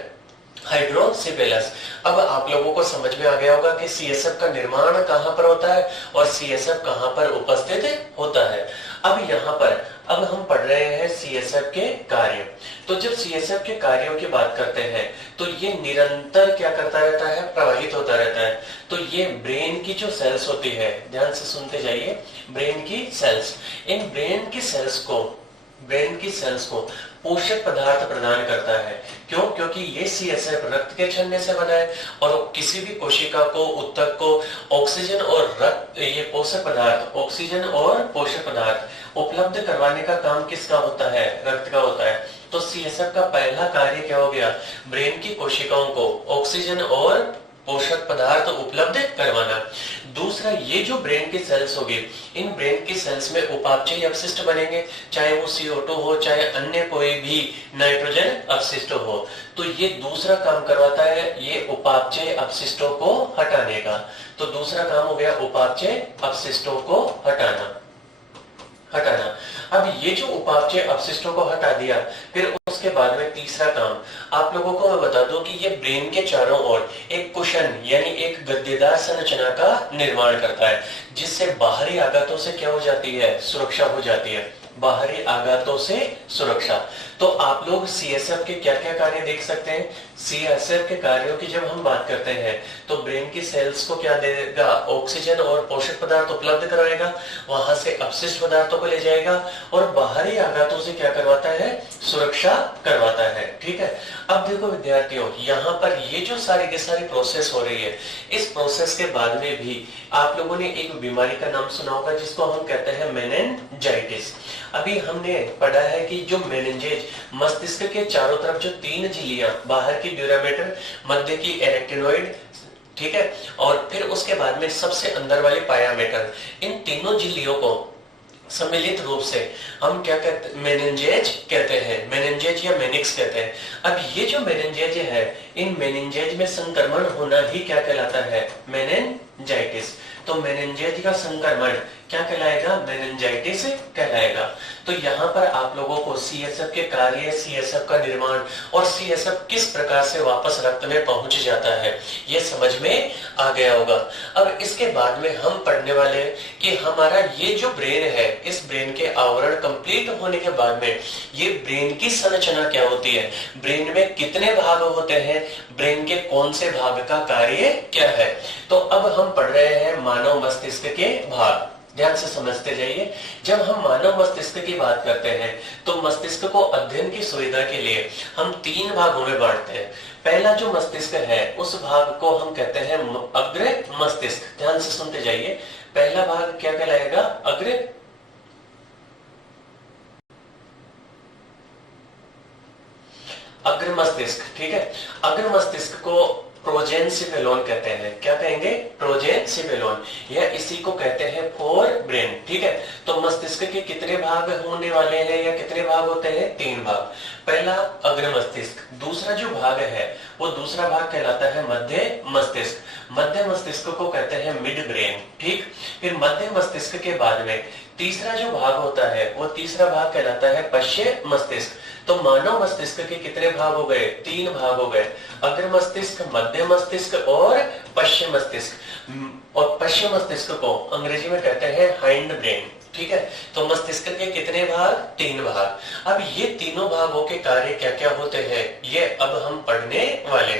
हाइड्रोसिफेलस। अब आप लोगों को समझ में आ गया होगा कि सीएसएफ का निर्माण कहां पर होता है और सीएसएफ कहां पर उपस्थित होता है। अब यहाँ पर अब हम पढ़ रहे हैं सीएसएफ के कार्य। तो जब सीएसएफ के कार्यों की बात करते हैं तो ये निरंतर क्या करता रहता है, प्रवाहित होता रहता है। तो ये ब्रेन की जो सेल्स होती है, ध्यान से सुनते जाइए, ब्रेन की सेल्स, इन ब्रेन की सेल्स को पोषक पदार्थ प्रदान करता है। क्यों? क्योंकि ये CSF रक्त के छन्ने से बना है और किसी भी कोशिका को, ऊतक को ऑक्सीजन और रक्त, ये पोषक पदार्थ, ऑक्सीजन और पोषक पदार्थ उपलब्ध करवाने का काम किसका होता है? रक्त का होता है। तो CSF का पहला कार्य क्या हो गया? ब्रेन की कोशिकाओं को ऑक्सीजन और पोषक पदार्थ उपलब्ध करवाना। दूसरा, ये जो ब्रेन की सेल्स होगी, इन ब्रेन की सेल्स में उपापचयी अपशिष्ट बनेंगे, चाहे वो CO2 हो, चाहे अन्य कोई भी नाइट्रोजन अपशिष्ट हो। तो ये दूसरा काम करवाता है, ये उपापचय अपशिष्टों को हटाने का। तो दूसरा काम हो गया उपापचय अपशिष्टों को हटाना। अब ये जो उपापचय अपशिष्टों को हटा दिया, फिर उसके बाद में तीसरा काम आप लोगों को मैं बता दूं कि ये ब्रेन के चारों ओर एक कुशन यानी एक गद्देदार संरचना का निर्माण करता है, जिससे बाहरी आघातों से क्या हो जाती है? सुरक्षा हो जाती है। बाहरी आघातों से सुरक्षा। तो आप लोग CSF के क्या क्या कार्य देख सकते हैं? CSF के कार्यों की जब हम बात करते हैं तो ब्रेन की सेल्स को क्या देगा? ऑक्सीजन और पोषक पदार्थ उपलब्ध करवाएगा, वहां से अपशिष्ट पदार्थों को ले जाएगा और बाहरी आघातों से क्या करवाता है? सुरक्षा करवाता है। ठीक है। अब देखो विद्यार्थियों, यहाँ पर ये जो सारी की सारी प्रोसेस हो रही है, इस प्रोसेस के बाद में भी आप लोगों ने एक बीमारी का नाम सुना होगा जिसको हम कहते हैं मेनिनजाइटिस। अभी हमने पढ़ा है कि जो मेनिनजेज, मस्तिष्क के चारों तरफ जो 3 झिल्लियां, बाहर की ड्यूरामेटर, मध्य की एरेक्टिनोइड, ठीक है, और फिर उसके बाद में सबसे अंदर वाली पायामेटर, इन तीनों झिल्लियों को सम्मिलित रूप से हम क्या कहते हैं? मेनिनजेज कहते हैं। मेनिनजेज या मेनिक्स कहते हैं। अब ये जो मेनिनजेज है, इन मेनिनजेज में संक्रमण होना ही क्या कहलाता है? मेनिनजाइटिस। तो मेनिनजेज का संक्रमण क्या कहलाएगा? मेनिनजाइटिस कहलाएगा। तो यहाँ पर आप लोगों को CSF के कार्य, CSF का निर्माण और CSF किस प्रकार से वापस रक्त में पहुंच जाता है, ये समझ में आ गया होगा। अब इसके बाद में हम पढ़ने वाले हैं कि हमारा ये जो ब्रेन है, इस ब्रेन के आवरण कंप्लीट होने के बाद में ये ब्रेन की संरचना क्या होती है, ब्रेन में कितने भाग होते हैं, ब्रेन के कौन से भाग का कार्य क्या है। तो अब हम पढ़ रहे हैं मानव मस्तिष्क के भाग। ध्यान से समझते जाइए। जब हम मानव मस्तिष्क की बात करते हैं तो मस्तिष्क को अध्ययन की सुविधा के लिए हम 3 भागों में बांटते हैं। पहला जो मस्तिष्क है, उस भाग को हम कहते हैं अग्र मस्तिष्क। ध्यान से सुनते जाइए। पहला भाग क्या कहलाएगा? अग्र मस्तिष्क। ठीक है। अग्र मस्तिष्क को प्रोजेन्सिफेलोन कहते हैं। क्या कहेंगे? प्रोजेन्सिफेलोन, या इसी को कहते हैं फोर ब्रेन। ठीक है। तो मस्तिष्क के कितने भाग होने वाले हैं या कितने भाग होते हैं? 3 भाग। पहला अग्र मस्तिष्क। दूसरा जो भाग है वो दूसरा भाग कहलाता है मध्य मस्तिष्क। मध्य मस्तिष्क को कहते हैं मिड ब्रेन। ठीक। फिर मध्य मस्तिष्क के बाद में तीसरा जो भाग होता है वो तीसरा भाग कहलाता है पश्य मस्तिष्क। तो मानव मस्तिष्क के कितने भाग हो गए? 3 भाग हो गए। अग्र मस्तिष्क, मध्य मस्तिष्क और पश्चिम मस्तिष्क। और पश्चिम मस्तिष्क को अंग्रेजी में कहते हैं हाइंड ब्रेन। ठीक है। तो मस्तिष्क के कितने भाग? 3 भाग। अब ये तीनों भागों के कार्य क्या क्या होते हैं, ये अब हम पढ़ने वाले।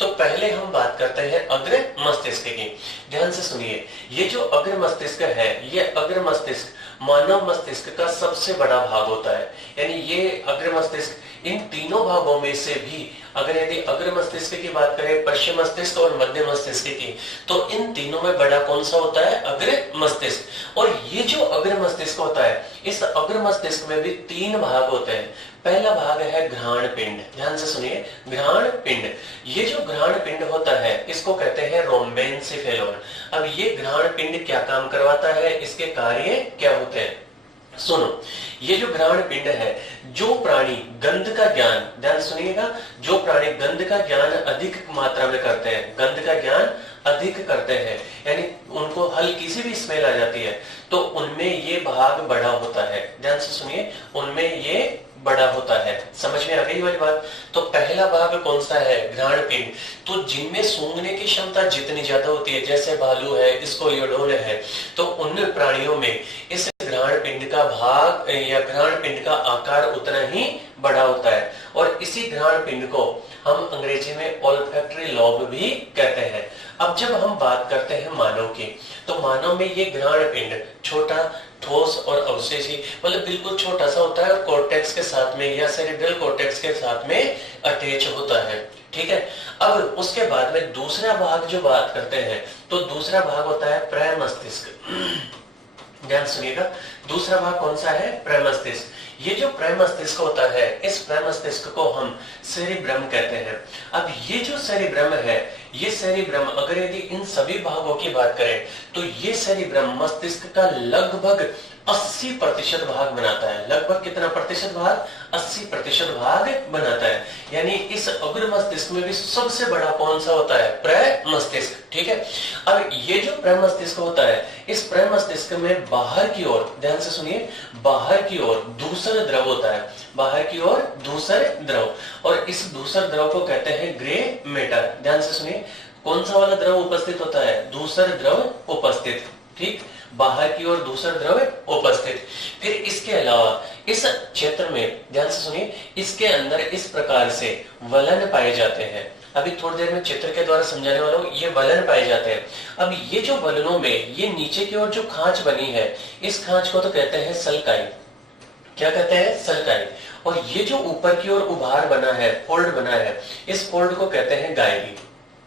तो पहले हम बात करते हैं अग्र मस्तिष्क की। ध्यान से सुनिए। ये जो अग्र मस्तिष्क है, ये अग्र मस्तिष्क मानव मस्तिष्क का सबसे बड़ा भाग होता है। यानी ये अग्र मस्तिष्क इन तीनों भागों में से भी, अगर यदि अग्र मस्तिष्क की बात करें, पश्चिम मस्तिष्क और मध्य मस्तिष्क की, तो इन तीनों में बड़ा कौन सा होता है? अग्र मस्तिष्क। और ये जो अग्र मस्तिष्क होता है, इस अग्र मस्तिष्क में भी 3 भाग होते हैं। पहला भाग है घ्राण पिंड। ध्यान से सुनिए, घ्राण पिंड। ये जो घ्राण पिंड होता है इसको कहते हैं रोम्बेनसिफेलोन। अब ये घ्राण पिंड क्या काम करवाता है, इसके कार्य क्या होते हैं? सुनो, ये जो घ्राण पिंड है, जो प्राणी गंध का ज्ञान, ध्यान सुनिएगा, जो प्राणी गंध का ज्ञान अधिक मात्रा में करते हैं, गंध का ज्ञान अधिक करते हैं, यानी उनको हल्की सी भी स्मेल आ जाती है, तो उनमें ये भाग बड़ा होता है। ध्यान से सुनिए, उनमें ये बड़ा होता है। समझ में आ गई वाली बात? तो पहला भाग कौन सा है? घ्राण पिंड। तो जिनमें सूंघने की क्षमता जितनी ज्यादा होती है, जैसे भालू है, स्कोलियोडोन है, तो उन प्राणियों में इस घ्राण पिंड का भाग या घ्राण पिंड का आकार उतना ही बड़ा होता है। और इसी घ्राण पिंड को हम अंग्रेजी में ओल्फैक्टरी लॉब भी कहते हैं। अब जब हम बात करते हैं मानव की, तो मानव में ये घ्राण पिंड छोटा ठोस और अवशेषी, मतलब बिल्कुल छोटा सा होता है और कॉर्टेक्स के साथ में या सेरेब्रल कॉर्टेक्स के साथ में अटैच होता है। ठीक है, अब उसके बाद में दूसरा भाग जो बात करते हैं, तो दूसरा भाग होता है प्रमस्तिष्क। ध्यान सुनिएगा, दूसरा भाग कौन सा है? प्रमस्तिष्क। ये जो प्रमस्तिष्क होता है, इस प्रमस्तिष्क को हम सेरिब्रम कहते हैं। अब ये जो सेरिब्रम है, ये सेरिब्रम अगर यदि इन सभी भागों की बात करें तो ये सेरिब्रम मस्तिष्क का लगभग 80% भाग बनाता है। लगभग कितना प्रतिशत भाग? 80% भाग बनाता है। यानी इस अग्र मस्तिष्क में भी सबसे बड़ा कौन सा होता है? प्रमस्तिष्क। ठीक है, अब ये जो प्रमस्तिष्क होता है, इस प्रमस्तिष्क में बाहर की ओर, ध्यान से सुनिए, बाहर की ओर धूसर द्रव होता है। बाहर की ओर धूसर द्रव, और इस धूसर द्रव को कहते हैं ग्रे मैटर। ध्यान से सुनिए, कौन सा वाला द्रव उपस्थित होता है? धूसर द्रव उपस्थित। ठीक, बाहर की ओर दूसरा द्रव उपस्थित। फिर इसके अलावा इस क्षेत्र में, ध्यान से सुनिए, इसके अंदर इस प्रकार से वलन पाए जाते हैं। अभी थोड़ी देर में चित्र के द्वारा समझाने वाला हूं, ये वलन पाए जाते हैं। अब ये जो वलनों में ये नीचे की ओर जो खांच बनी है, इस खांच को तो कहते हैं सल्काई। क्या कहते हैं? सल्काई। और ये जो ऊपर की ओर उभार बना है, फोल्ड बना है, इस फोल्ड को कहते हैं गायरी।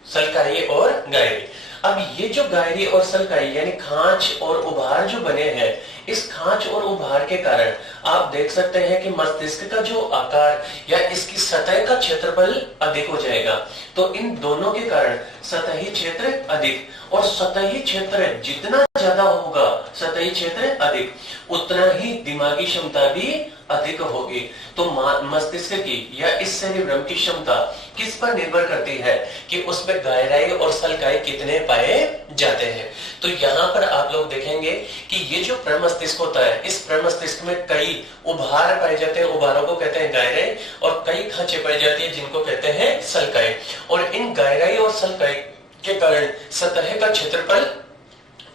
सल्काई और गायरी। अब ये जो गायरी और सल्काई यानी खांच और उभार जो बने हैं, इस खांच और उभार के कारण आप देख सकते हैं कि मस्तिष्क का जो आकार या इसकी सतह का क्षेत्रफल अधिक हो जाएगा। तो इन दोनों के कारण सतही क्षेत्र अधिक, और सतही क्षेत्र जितना ज्यादा होगा, सतही क्षेत्र अधिक, उतना ही दिमागी क्षमता भी अधिक होगी। तो मस्तिष्क की या इस सेरिब्रम की क्षमता किस पर निर्भर करती है कि उसमें गहराई और सल्काई कितने पाए जाते हैं। तो यहाँ पर आप लोग देखेंगे कि ये जो प्रमस्तिष्क होता है, इस प्रमस्तिष्क में कई उभार पाए जाते हैं, उभारों को कहते हैं गहराई, और कई खांचे पाई जाती है जिनको कहते हैं सल्काई। और इन गहराई और सल्काई के कारण सतह का क्षेत्रफल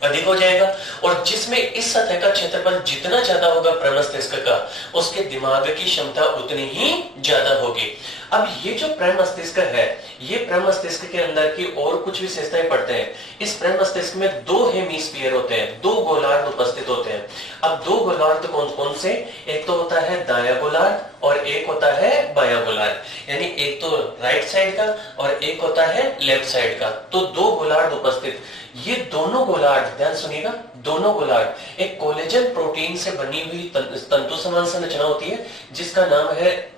अधिक हो जाएगा, और जिसमें इस सतह का क्षेत्रफल जितना ज्यादा होगा प्रमस्तिष्क का, उसके दिमाग की क्षमता उतनी ही ज्यादा होगी। अब ये जो प्रमस्तिष्क है, ये प्रमस्तिष्क के अंदर की और कुछ विशेषताएं पढ़ते हैं। इस प्रमस्तिष्क में दो हेमिस्फीयर होते हैं, दो गोलार्ध उपस्थित होते हैं। अब दो गोलार्ध कौन कौन से? एक तो होता है दायां गोलार्ध और एक होता है बायां गोलार्ध, यानी एक तो राइट साइड का और एक होता है लेफ्ट साइड का। तो दो गोलार्ध उपस्थित। ये दोनों गोलार्ध, ध्यान सुनिएगा, दोनों गोलार्ध एक कोलेजन प्रोटीन से बनी हुई तंतु समान संरचना होती है, जिसका नाम है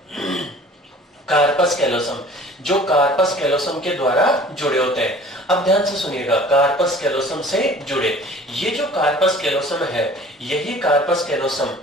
कार्पस कैलोसम, जो कार्पस कैलोसम के द्वारा जुड़े होते हैं। अब ध्यान से सुनिएगा, कार्पस कैलोसम से जुड़े, ये जो कार्पस कैलोसम है, यही कार्पस कैलोसम,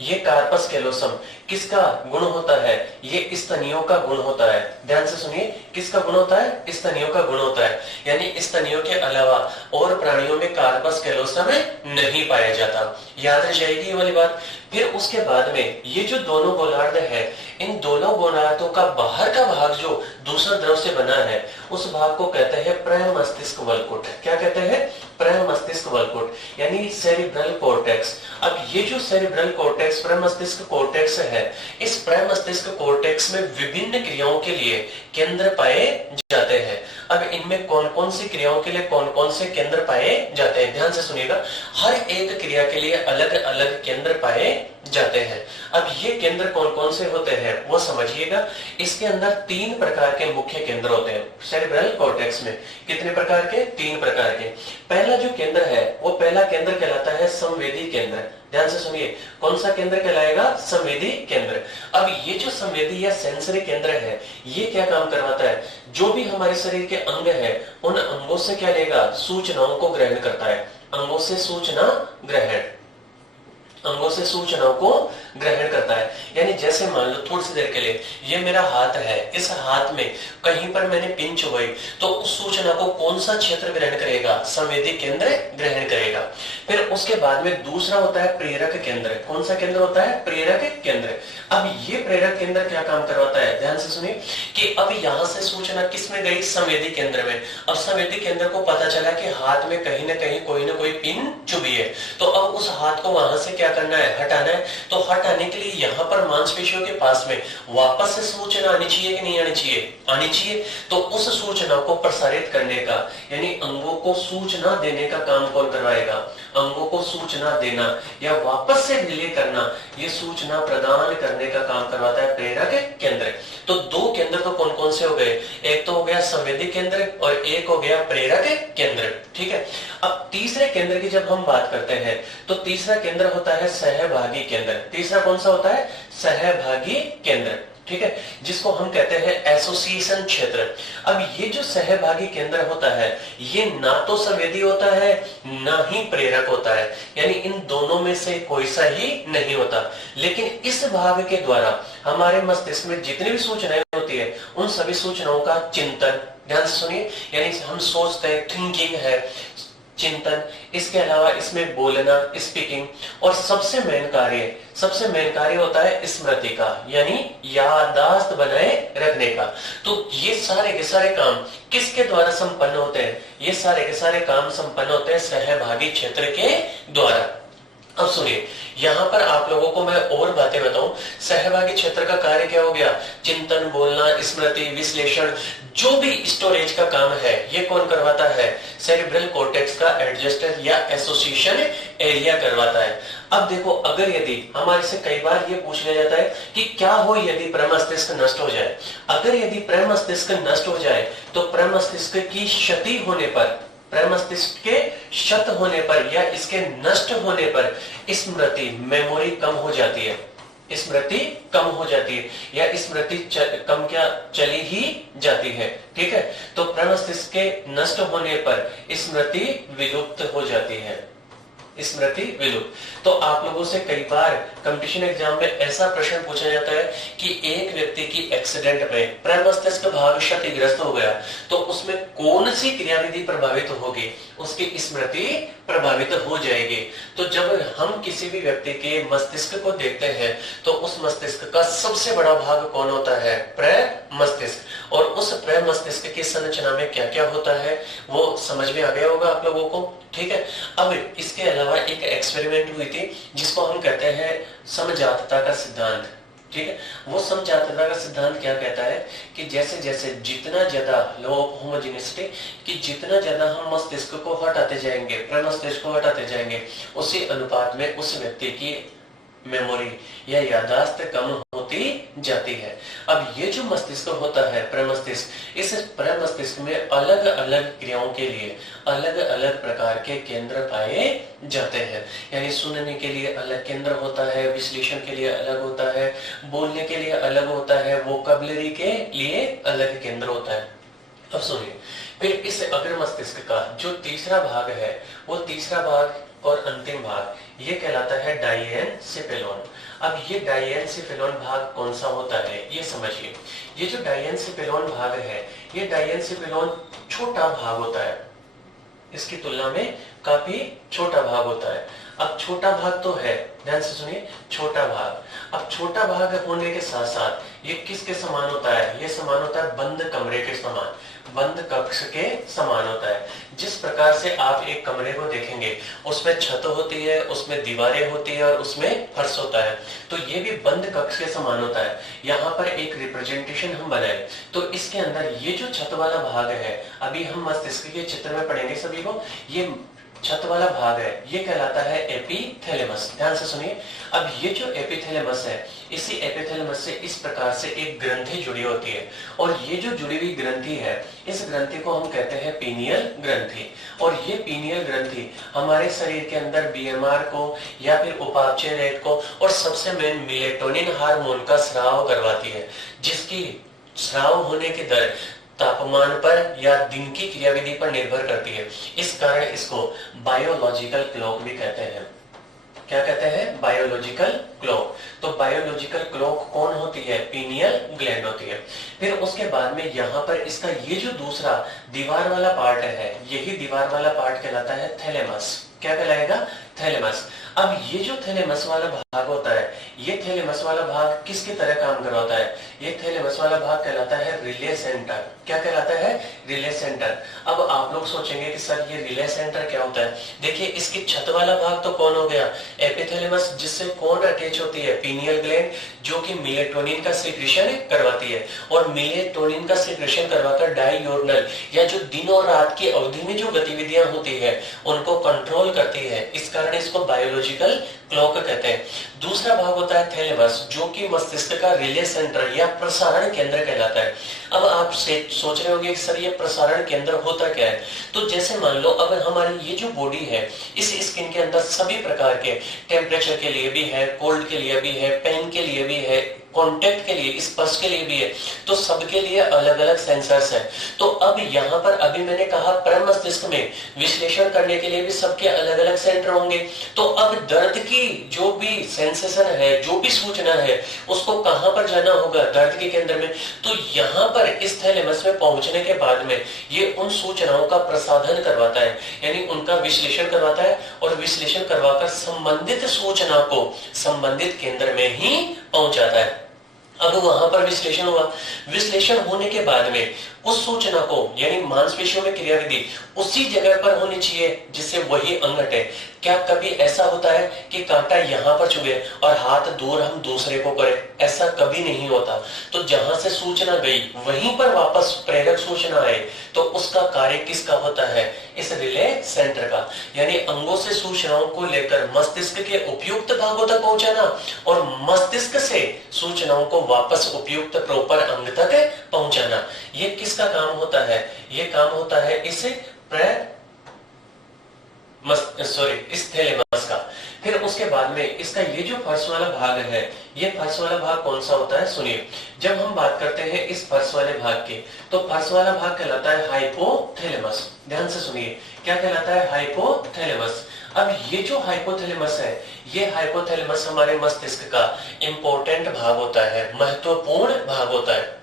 ये कार्पस कैलोसम किसका गुण होता है? ये स्तनियों का गुण होता है। ध्यान से सुनिए, किसका गुण होता है? स्तनियों का गुण होता है। यानी स्तनियों के अलावा और प्राणियों में कार्पस कैलोसम नहीं पाया जाता। याद रह जाएगी ये वाली बात। फिर उसके बाद में ये जो दोनों गोलार्ध है, इन दोनों गोलार्धों का बाहर का भाग जो दूसरा द्रव से बना है, उस भाग को कहते हैं प्रमस्तिष्क वलकुट। क्या कहते हैं? प्रमस्तिष्क वलकुट, यानी सेरिब्रल कॉर्टेक्स। अब ये जो सेरिब्रल कॉर्टेक्स, प्रमस्तिष्क कॉर्टेक्स है, इस प्रमस्तिष्क कॉर्टेक्स में विभिन्न क्रियाओं के लिए केंद्र पाए जाते हैं। अब इनमें कौन कौन सी क्रियाओं के लिए कौन कौन से केंद्र पाए जाते हैं? ध्यान से सुनिएगा, हर एक क्रिया के लिए अलग अलग केंद्र पाए जाते हैं। अब ये केंद्र कौन कौन से होते हैं वो समझिएगा। इसके अंदर 3 प्रकार के मुख्य केंद्र होते हैं सेरिब्रल कॉर्टेक्स में। कितने प्रकार के? 3 प्रकार के। पहला जो केंद्र है, वो पहला केंद्र कहलाता है संवेदी केंद्र। ध्यान से सुनिए, कौन सा केंद्र कहलाएगा? संवेदी केंद्र। अब ये जो संवेदी या सेंसरी केंद्र है, ये क्या काम करवाता है? जो भी हमारे शरीर के अंग है, उन अंगों से क्या लेगा? सूचनाओं को ग्रहण करता है। अंगों से सूचना ग्रहण, अंगों से सूचनाओं को ग्रहण करता है। यानी जैसे मान लो थोड़ी सी देर के लिए ये मेरा हाथ है, इस हाथ में कहीं पर मैंने पिन चुभाई, तो उस सूचना को कौन सा क्षेत्र ग्रहण करेगा? संवेदी केंद्र ग्रहण करेगा। फिर उसके बाद में दूसरा होता है प्रेरक केंद्र। कौन सा केंद्र होता है? प्रेरक केंद्र। अब ये प्रेरक केंद्र क्या काम करवाता है? ध्यान से सुनिए कि अब यहां से सूचना किस में गई? संवेदी केंद्र में। अब संवेदी केंद्र को पता चला कि हाथ में कहीं ना कहीं कोई ना कोई पिन चुभी है। तो अब उस हाथ को वहां से क्या करना है, हटाना है। तो हटाने के लिए यहाँ पर मांसपेशियों के पास में वापस से सूचना आनी चाहिए कि नहीं आनी चाहिए, आनी चाहिए। तो उस सूचना को प्रसारित करने का यानी अंगों को सूचना देने का काम कौन करवाएगा, अंगों को सूचना देना या वापस से रिले करना, ये सूचना प्रदान करने का काम करवाता है प्रेरक केंद्र। तो दो केंद्र तो कौन कौन से हो गए, एक तो हो गया संवेदी केंद्र और एक हो गया प्रेरक केंद्र, ठीक है। अब तीसरे केंद्र की जब हम बात करते हैं तो तीसरा केंद्र होता है सहभागी केंद्र। तीसरा कौन सा होता है, सहभागी केंद्र, ठीक है, जिसको हम कहते हैं एसोसिएशन क्षेत्र। अब ये जो सहभागी केंद्र होता है ये ना तो संवेदी होता है ना ही प्रेरक होता है, यानी इन दोनों में से कोई सा ही नहीं होता। लेकिन इस भाग के द्वारा हमारे मस्तिष्क में जितनी भी सूचनाएं होती है उन सभी सूचनाओं का चिंतन, ध्यान से सुनिए, यानी हम सोचते हैं, थिंकिंग है, चिंतन, इसके अलावा इसमें बोलना, स्पीकिंग, और सबसे मेन कार्य होता है स्मृति का, यानी याददाश्त बनाए रखने का। तो ये सारे के सारे काम किसके द्वारा संपन्न होते हैं, ये सारे के सारे काम संपन्न होते हैं सहभागी क्षेत्र के द्वारा। अब सुनिए, यहां पर आप लोगों को मैं और बातें बताऊं। सहभागी क्षेत्र का कार्य क्या हो गया, चिंतन, बोलना, स्मृति, विश्लेषण, जो भी स्टोरेज का काम है ये कौन करवाता है, सेरिब्रल कॉर्टेक्स का एडजस्टर या एसोसिएशन एरिया करवाता है। अब देखो, अगर यदि हमारे से कई बार ये पूछ लिया जाता है कि क्या हो यदि प्रमस्तिष्क नष्ट हो जाए, अगर यदि प्रमस्तिष्क नष्ट हो जाए तो प्रमस्तिष्क की क्षति होने पर, प्रमस्तिष्क के क्षत होने पर या इसके नष्ट होने पर स्मृति, मेमोरी कम हो जाती है, स्मृति कम हो जाती है या स्मृति कम क्या चली ही जाती है, ठीक है। तो प्रमस्तिष्क के नष्ट होने पर स्मृति विलुप्त हो जाती है, स्मृति विलुप्त। तो आप लोगों से कई बार कंपटीशन एग्जाम में ऐसा प्रश्न पूछा जाता है कि एक व्यक्ति की एक्सीडेंट में प्रमस्तिष्क भाग क्षतिग्रस्त हो गया तो उसमें कौन सी क्रियाविधि प्रभावित होगी, उसकी स्मृति प्रभावित हो जाएगी। तो जब हम किसी भी व्यक्ति के मस्तिष्क को देखते हैं तो उस मस्तिष्क का सबसे बड़ा भाग कौन होता है, प्रमस्तिष्क। और उस प्रमस्तिष्क की संरचना में क्या क्या होता है वो समझ में आ गया होगा आप लोगों को, ठीक है। अब इसके अलावा एक एक्सपेरिमेंट हुई थी जिसको हम कहते हैं समजातता का सिद्धांत, ठीक है। वो समजातता का सिद्धांत क्या कहता है कि जैसे जैसे जितना ज्यादा लो होमोजेनिसिटी, कि जितना ज्यादा हम मस्तिष्क को हटाते जाएंगे, प्रमस्तिष्क को हटाते जाएंगे, उसी अनुपात में उस व्यक्ति की मेमोरी या याददाश्त कम होती जाती है। अब ये जो मस्तिष्क होता है प्रमस्तिष्क, इस प्रमस्तिष्क में अलग अलग क्रियाओं के लिए अलग अलग प्रकार के केंद्र पाए जाते हैं, यानी सुनने के लिए अलग केंद्र होता है, विश्लेषण के लिए अलग होता है, बोलने के लिए अलग होता है, वोकैबुलरी के लिए अलग केंद्र होता है। अब सुनिए, फिर इस अग्र मस्तिष्क का जो तीसरा भाग है वो तीसरा भाग और अंतिम भाग ये कहलाता है डाइएनसेफेलोन। अब ये डाइएनसेफेलोन भाग कौन सा होता है ये समझिए। ये जो डाइएनसेफेलोन भाग है ये डाइएनसेफेलोन छोटा भाग होता है, इसकी तुलना में काफी छोटा भाग होता है। अब छोटा भाग तो है, ध्यान से सुनिए, छोटा भाग। अब छोटा भाग होने के साथ साथ ये किसके समान होता है, ये समान होता है बंद कमरे के समान, बंद कक्ष के समान होता है। जिस प्रकार से आप एक कमरे को देखेंगे उसमें छत होती है, उसमें दीवारें होती है और उसमें फर्श होता है, तो ये भी बंद कक्ष के समान होता है। यहाँ पर एक रिप्रेजेंटेशन हम बनाए तो इसके अंदर ये जो छत वाला भाग है, अभी हम मस्तिष्क के चित्र में पढ़ेंगे सभी को, ये छत वाला भाग है ये कहलाता है एपिथैलेमस। ध्यान से सुनिए, अब ये जो एपिथैलेमस है इसी एपिथैलेमस से इस प्रकार से एक ग्रंथि जुड़ी होती है और ये जो जुड़ी हुई ग्रंथि है इस ग्रंथि को हम कहते हैं पीनियल ग्रंथि। और ये पीनियल ग्रंथि हमारे शरीर के अंदर बीएमआर को या फिर उपापचय रेट को और सबसे मेन मेलेटोनिन हार्मोन का स्राव करवाती है, जिसकी स्राव होने की दर तापमान पर या दिन की क्रियाविधि पर निर्भर करती है। इस कारण इसको बायोलॉजिकल क्लॉक भी कहते हैं। क्या कहते हैं, बायोलॉजिकल क्लॉक। तो बायोलॉजिकल क्लॉक कौन होती है, पीनियल ग्लैंड होती है। फिर उसके बाद में यहाँ पर इसका ये जो दूसरा दीवार वाला पार्ट है, यही दीवार वाला पार्ट कहलाता है थैलेमस। क्या कहलाएगा, थैलेमस। अब ये जो थैलेमस वाला भाग होता है, ये थैलेमस वाला भाग किसकी तरह काम करवाता है? ये थैलेमस वाला भाग कहलाता है रिले सेंटर। क्या कहलाता है? Relay centre. अब आप लोग सोचेंगे कि सर ये रिले सेंटर क्या होता है? देखिए इसकी छत वाला भाग तो कौन हो गया? एपिथैलेमस, जिससे कौन अटैच होती है? पीनियल ग्लैंड, जो कि मेलेटोनिन का सिक्रीशन करवाती है, और मेलेटोनिन का सिक्रीशन करवाकर डाययूरनल या जो दिन और रात की अवधि में जो गतिविधियां होती है उनको कंट्रोल करती है। इस कारण इसको बायोलॉजिकल क्लॉक कहते हैं। दूसरा भाग होता है थैलेमस, जो कि मस्तिष्क का रिले सेंटर या प्रसारण केंद्र कहलाता है। अब आप सोच रहे होंगे कि सर ये प्रसारण केंद्र होता क्या है? तो जैसे मान लो अब हमारी ये जो बॉडी है, इस स्किन के अंदर सभी प्रकार के टेम्परेचर के लिए भी है, कोल्ड के लिए भी है, पेन के लिए भी है, कांटेक्ट के लिए, स्पर्श के लिए भी है, तो सबके लिए अलग अलग सेंसर्स हैं। तो अब यहाँ पर अभी मैंने कहा प्रमस्तिष्क में विश्लेषण करने के लिए भी सबके अलग अलग सेंटर होंगे। तो अब दर्द की जो भी सेंसेशन है, जो भी सूचना है, उसको कहां पर जाना होगा? दर्द के केंद्र में। तो यहाँ पर इस थैलेमस में पहुंचने के बाद में ये उन सूचनाओं का प्रसाधन करवाता है, यानी उनका विश्लेषण करवाता है, और विश्लेषण करवाकर संबंधित सूचना को संबंधित केंद्र में ही पहुंचाता है। अब वहां पर विश्लेषण हुआ, विश्लेषण होने के बाद में उस सूचना को, यानी मांसपेशियों में क्रियाविधि उसी जगह पर होनी चाहिए जिससे वही अंग हटे। क्या कभी ऐसा होता है कि कांटा यहाँ पर चुभे और हाथ दूर हम दूसरे को करें? ऐसा कभी नहीं होता। तो जहां से सूचना गई वहीं पर वापस प्रेरक सूचना आए, तो उसका कार्य किसका होता है? इस रिले सेंटर का। यानी अंगों से सूचनाओं को लेकर मस्तिष्क के उपयुक्त भागों तक पहुंचाना, और मस्तिष्क से सूचनाओं को वापस उपयुक्त प्रॉपर अंग तक पहुंचाना, ये किसका काम होता है? ये काम होता है इस थैलेमस का। फिर उसके बाद में इसका ये जो फर्श वाला भाग है, ये फर्श वाला भाग कौन सा होता है? सुनिए, जब हम बात करते हैं इस फर्श वाले भाग की, तो फर्श वाला भाग कहलाता है हाइपोथैलेमस। ध्यान से सुनिए, क्या कहलाता है? हाइपोथैलेमस। अब ये जो हाइपोथैलेमस है, ये हाइपोथैलेमस हमारे मस्तिष्क का इंपॉर्टेंट भाग होता है, महत्वपूर्ण भाग होता है।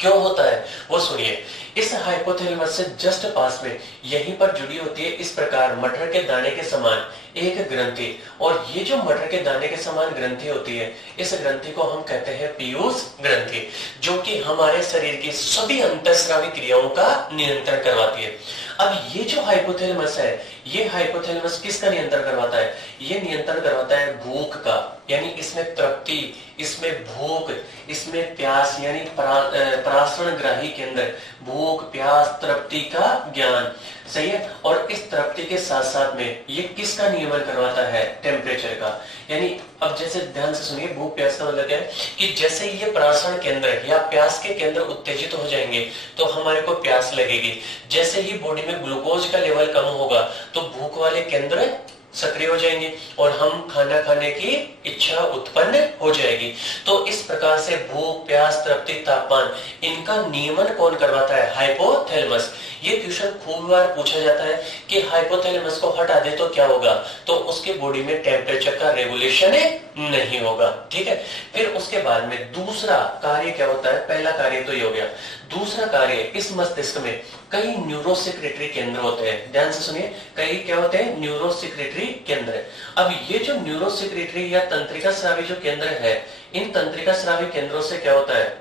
क्यों होता है वो सुनिए। इस हाइपोथैलेमस से जस्ट पास में यहीं पर जुड़ी होती है इस प्रकार मटर के दाने के समान एक ग्रंथि, और ये जो मटर के दाने के समान ग्रंथि होती है, इस ग्रंथि को हम कहते हैं पीयूष ग्रंथि, जो कि हमारे शरीर की सभी अंतःस्रावी क्रियाओं का नियंत्रण करवाती है। अब ये जो हाइपोथैलेमस है, ये हाइपोथैलेमस किसका नियंत्रण करवाता है? ये नियंत्रण करवाता है भूख का, यानी इसमें तृप्ति, इसमें भूख, इसमें प्यास, यानी प्राशरण ग्राही केंद्र, भूख, प्यास, तृप्ति का ज्ञान। सही है। और इस तृप्ति के साथ साथ में ये किसका नियमन करवाता है? टेम्परेचर का। यानी अब जैसे ध्यान से सुनिए, भूख प्यास का मतलब क्या है कि जैसे ये प्राशरण केंद्र या प्यास के केंद्र उत्तेजित हो जाएंगे तो हमारे को प्यास लगेगी। जैसे ही बॉडी में ग्लूकोज का लेवल कम होगा तो भूख वाले केंद्र सक्रिय हो जाएंगे और हम खाना खाने की इच्छा उत्पन्न हो जाएगी। तो इस प्रकार से भूख, प्यास, तृप्ति, तापमान, इनका नियमन कौन करवाता है? हाइपोथैलेमस। ये क्वेश्चन खूब बार पूछा जाता है कि हाइपोथैलेमस को हटा दे तो क्या होगा? तो उसके बॉडी में टेम्परेचर का रेगुलेशन नहीं होगा। ठीक है। फिर उसके बाद में दूसरा कार्य क्या होता है? पहला कार्य तो ये हो गया। दूसरा कार्य, इस मस्तिष्क में कई न्यूरोसेक्रेटरी केंद्र होते हैं। ध्यान से सुनिए, कई क्या होते हैं? न्यूरोसेक्रेटरी केंद्र। अब ये जो न्यूरोसेक्रेटरी या तंत्रिका स्रावी जो केंद्र है, इन तंत्रिका स्रावी केंद्रों से क्या होता है?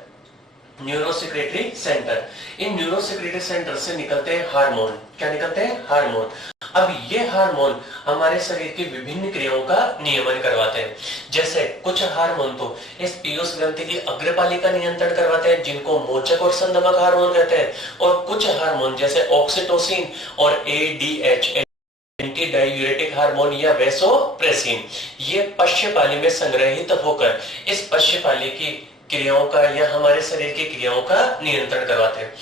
Neurosecretory centre. इन न्यूरोसेक्रेटरी सेंटर से निकलते हैं हार्मोन। क्या निकलते हैं? हार्मोन। अब ये हार्मोन हमारे शरीर की विभिन्न क्रियाओं का नियमन करवाते हैं। जैसे कुछ हार्मोन तो इस पीयूष ग्रंथि की अग्रपालिका नियंत्रण करवाते हैं, जिनको मोचक और संदमक हार्मोन कहते हैं। और कुछ हार्मोन जैसे ऑक्सीटोसिन और एडीएच, एंटी डाययूरेटिक हार्मोन या वेसोप्रेसिन, ये पश्चपाली में संग्रहित होकर इस पश्चपाली की क्रियाओं का या हमारे शरीर की क्रियाओं का नियंत्रण करवाते हैं।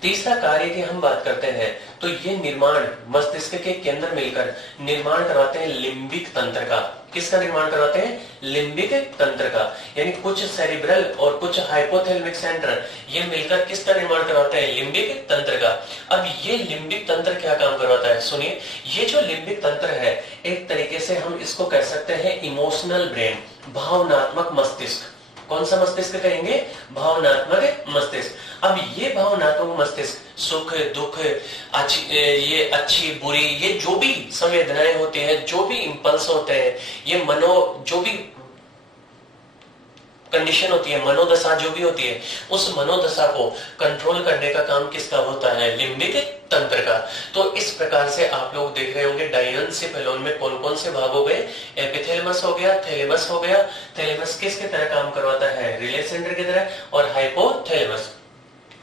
तीसरा कार्य की हम बात करते हैं तो ये निर्माण मस्तिष्क के केंद्र मिलकर निर्माण करवाते हैं लिम्बिक तंत्र का। किसका निर्माण करवाते हैं? लिम्बिक तंत्र का। यानी कुछ सेरिब्रल और कुछ हाइपोथैलेमिक सेंटर ये मिलकर किसका निर्माण करवाते हैं? लिम्बिक तंत्र का। अब ये लिम्बिक तंत्र क्या काम करवाता है? सुनिए, ये जो लिम्बिक तंत्र है, एक तरीके से हम इसको कह सकते हैं इमोशनल ब्रेन, भावनात्मक मस्तिष्क। कौन सा मस्तिष्क कहेंगे? भावनात्मक मस्तिष्क। अब ये भावनात्मक मस्तिष्क सुख दुख ये अच्छी बुरी ये जो भी संवेदनाएं होती हैं, जो भी इंपल्स होते हैं, ये जो भी कंडीशन होती है, मनोदशा जो भी होती है, उस मनोदशा को कंट्रोल करने का काम किसका होता है? लिम्बिक तंत्र का। तो इस प्रकार से आप लोग देख रहे होंगे डायंसिफेलोन में कौन कौन से भाग हो गए? एपिथैलेमस हो गया, थैलेमस हो गया। थैलेमस किसकी तरह काम करवाता है? रिले सेंटर की तरह। और हाइपोथैलेमस।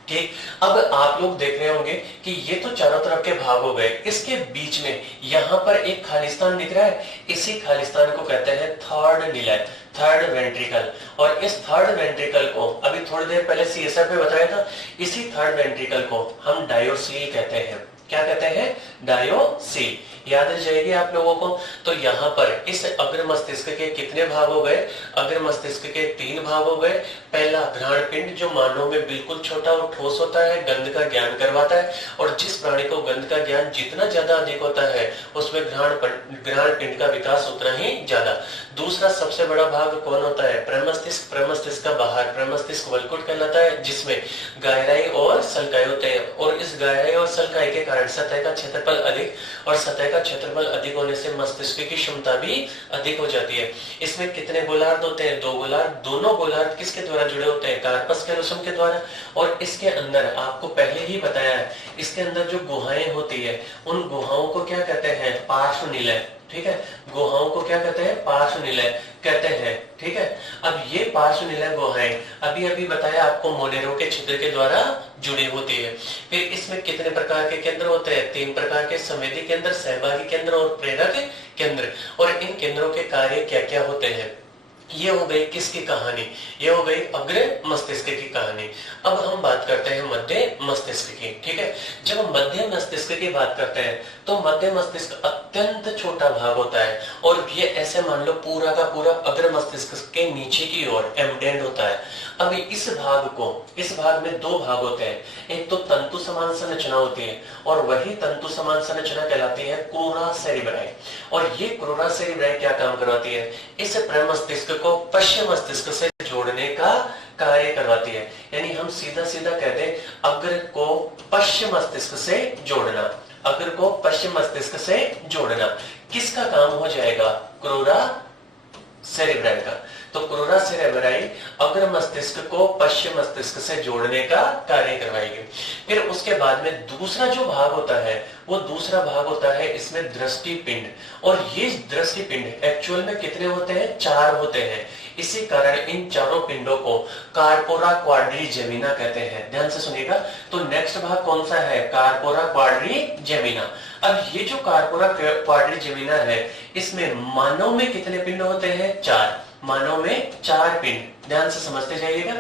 ठीक, अब आप लोग देख रहे होंगे कि ये तो चारों तरफ के भाग हो गए, इसके बीच में यहां पर एक खालिस्तान दिख रहा है, इसी खालिस्तान को कहते हैं थर्ड निलय, थर्ड वेंट्रिकल। और इस थर्ड वेंट्रिकल को अभी थोड़ी देर पहले सीएसएफ में बताया था, इसी थर्ड वेंट्रिकल को हम डायोसील कहते हैं। क्या कहते हैं? डायोसील। याद रह जाएगी आप लोगों को। तो यहाँ पर इस अग्र मस्तिष्क के कितने भाग हो गए? अग्र मस्तिष्क के 3 भाग हो गए। पहला घ्राण पिंड जो मानव में बिल्कुल छोटा और ठोस होता है, गंध का ज्ञान करवाता है, और जिस प्राणी को गंध का ज्ञान जितना ज्यादा अधिक होता है उसमें घ्राण पिंड का विकास उतना ही ज्यादा। दूसरा सबसे बड़ा भाग कौन होता है? प्रमस्तिष्क। प्रमस्तिष्क का बाहर प्रमस्तिष्क वल्कुट कहलाता है, जिसमें गायराई और सल्काई होते हैं। और इस गायराई और सल्काई के कारण सतह का क्षेत्रफल अधिक, और सतह का क्षेत्रफल अधिक होने से मस्तिष्क की क्षमता भी अधिक हो जाती है। इसमें कितने गोलार्ध होते हैं? 2 गोलार्ध। दोनों गोलार्ध किसके द्वारा जुड़े होते हैं? कार्पस कैलोसम के द्वारा। और इसके अंदर आपको पहले ही बताया है, इसके अंदर जो गुहाएं होती है उन गुहाओं को क्या कहते हैं? पार्श्व निलय। ठीक है, गुहाओं को क्या कहते हैं? पार्श्व निलय कहते हैं। ठीक है, अब ये पार्श्व निलय गुहाएं अभी अभी बताया आपको मोनेरो के छिद्र के द्वारा जुड़ी होती है। फिर इसमें कितने प्रकार के केंद्र होते हैं? 3 प्रकार के, संवेदी केंद्र, सहभागी केंद्र और प्रेरक केंद्र। और इन केंद्रों के कार्य क्या क्या होते हैं? ये हो गई किसकी कहानी? ये हो गई अग्र मस्तिष्क की कहानी। अब हम बात करते हैं मध्य मस्तिष्क की। ठीक है, जब हम मध्य मस्तिष्क की बात करते हैं तो मध्य मस्तिष्क अत्यंत छोटा भाग होता है, और ये ऐसे मान लो पूरा का पूरा अग्र मस्तिष्क के नीचे की ओर एम्बेडेड होता है। अब इस भाग में 2 भाग होते हैं। एक तो तंतु समान संरचना होती है, और वही तंतु समान संरचना कहलाती है क्रोरा सेरिब्राई। और ये क्रोरा सेरिब्राई क्या काम करवाती है? इस प्रमस्तिष्क को पश्चिम मस्तिष्क से जोड़ने का कार्य करवाती है। यानी हम सीधा सीधा कहते हैं अग्र को पश्चिम मस्तिष्क से जोड़ना, अग्र को पश्चिम मस्तिष्क से जोड़ना किसका काम हो जाएगा? क्रोरा सेरेब्राई का। तो क्रोरा सेरेब्राई अग्र मस्तिष्क को पश्चिम मस्तिष्क से जोड़ने का कार्य करवाएगी। फिर उसके बाद में दूसरा जो भाग होता है, वो दूसरा भाग होता है इसमें दृष्टि पिंड। और ये दृष्टि पिंड एक्चुअल में कितने होते हैं? 4 होते हैं। इसी कारण इन चारों पिंडों को कार्पोरा क्वाड्रिजेमिना कहते हैं। ध्यान से सुनिएगा। तो नेक्स्ट भाग कौन सा है? Corpora quadrigemina. अब ये जो कार्पोरा क्वाड्रिजेमिना है, इसमें मानव में कितने पिंड होते हैं? 4। मानव में 4 पिंड। ध्यान से समझते जाइएगा।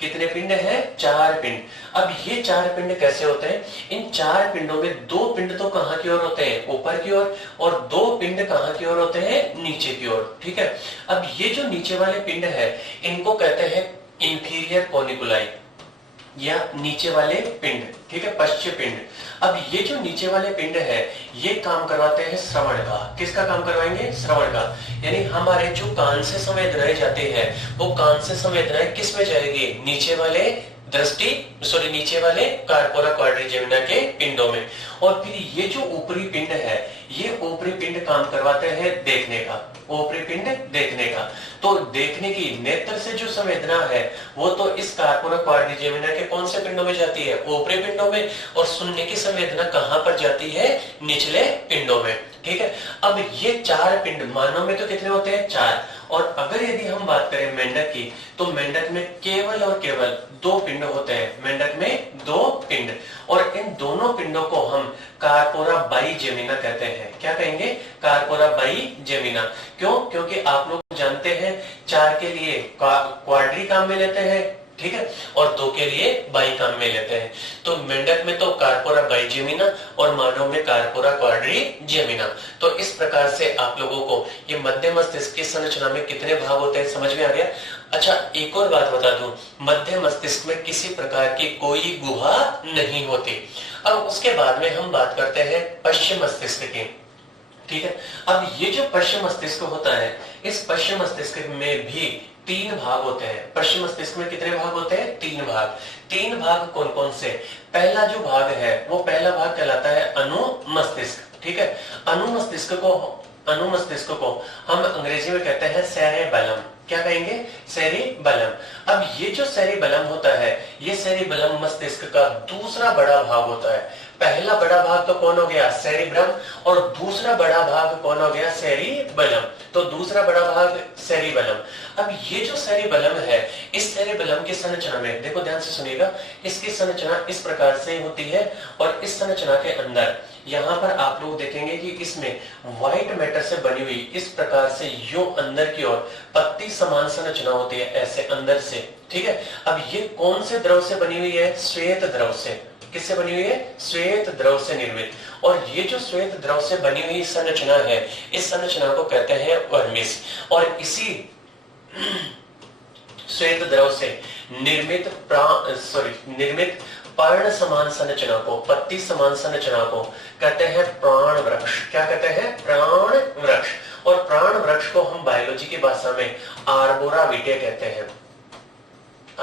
कितने पिंड हैं? 4 पिंड। अब ये 4 पिंड कैसे होते हैं? इन 4 पिंडों में 2 पिंड तो कहां की ओर होते हैं? ऊपर की ओर। और 2 पिंड कहां की ओर होते हैं? नीचे की ओर। ठीक है, अब ये जो नीचे वाले पिंड है इनको कहते हैं इंफीरियर कॉनिकुलाई, या नीचे वाले पिंड। ठीक है, पश्च पिंड। अब ये जो नीचे वाले पिंड है ये काम करवाते हैं श्रवण का। किसका काम करवाएंगे? श्रवण का। यानी हमारे जो कान से संवेदनाएं जाती है वो कान से संवेदनाएं किस में जाएगी? नीचे वाले नीचे वाले कार्पोरा क्वाड्रिजेमिना के पिंडों में। और फिर ये जो ऊपरी पिंड है, ये ऊपरी पिंड काम करवाते हैं देखने का। ऊपरी पिंड देखने का। तो देखने की नेत्र से जो संवेदना है वो तो इस कार्पोरा क्वाड्रिजेमिना के कौन से पिंडों में जाती है? ऊपरी पिंडों में। और सुनने की संवेदना कहां पर जाती है? निचले पिंडों में। ठीक है, अब ये 4 पिंड मानव में तो कितने होते हैं? 4। और अगर यदि हम बात करें मेंढक की, तो मेंढक में केवल और केवल 2 पिंड होते हैं। मेंढक में 2 पिंड। और इन दोनों पिंडों को हम कार्पोरा बाइजेमिना कहते हैं। क्या कहेंगे? कार्पोरा बाइजेमिना। क्यों? क्योंकि आप लोग जानते हैं 4 के लिए क्वाड्री काम में लेते हैं, ठीक है, और 2 के लिए बाई काम में लेते हैं। तो मेंढक में तो कार्पोरा बाइजेमिना और मानव में कार्पोरा क्वाड्रिजेमिना। तो इस प्रकार से आप लोगों को ये मध्य मस्तिष्क की संरचना में कितने भाग होते हैं समझ में आ गया। अच्छा, एक और बात बता दूं, मध्य मस्तिष्क में किसी प्रकार की कोई गुहा नहीं होती। अब उसके बाद में हम बात करते हैं पश्चिम मस्तिष्क की। ठीक है, अब ये जो पश्चिम मस्तिष्क होता है, इस पश्चिम मस्तिष्क में भी तीन भाग होते हैं। पश्चिम मस्तिष्क में कितने भाग होते हैं? तीन भाग। तीन भाग कौन कौन से? पहला जो भाग है वो पहला भाग कहलाता है अनुमस्तिष्क, ठीक है। अनुमस्तिष्क को हम अंग्रेजी में कहते हैं सेरेबेलम। क्या कहेंगे? सेरेबेलम। अब ये जो सेरेबेलम होता है, ये सेरेबेलम मस्तिष्क का दूसरा बड़ा भाग होता है। पहला बड़ा भाग तो कौन हो गया? सेरिब्रम। और दूसरा बड़ा भाग कौन हो गया? सेरिबेलम। तो दूसरा बड़ा भाग सेरिबेलम। अब ये जो सेरिबेलम है, इस सेरिबेलम की संरचना में देखो, ध्यान से सुनिएगा, इसकी संरचना इस प्रकार से होती है। और इस संरचना के अंदर यहाँ पर आप लोग देखेंगे कि इसमें व्हाइट मैटर से बनी हुई इस प्रकार से यूं अंदर की ओर पत्ती समान संरचना होती है, ऐसे अंदर से, ठीक है। अब ये कौन से द्रव से बनी हुई है? श्वेत द्रव से। किससे बनी हुई है? श्वेत द्रव से निर्मित। और ये जो श्वेत द्रव से बनी हुई संरचना है, इस संरचना को कहते हैं वर्मिस। और इसी श्वेत द्रव से निर्मित पर्ण समान संरचना को, पत्ती समान संरचना को कहते हैं प्राण वृक्ष। क्या कहते हैं? प्राण वृक्ष। और प्राण वृक्ष को हम बायोलॉजी की भाषा में आर्बोरा विटे कहते हैं।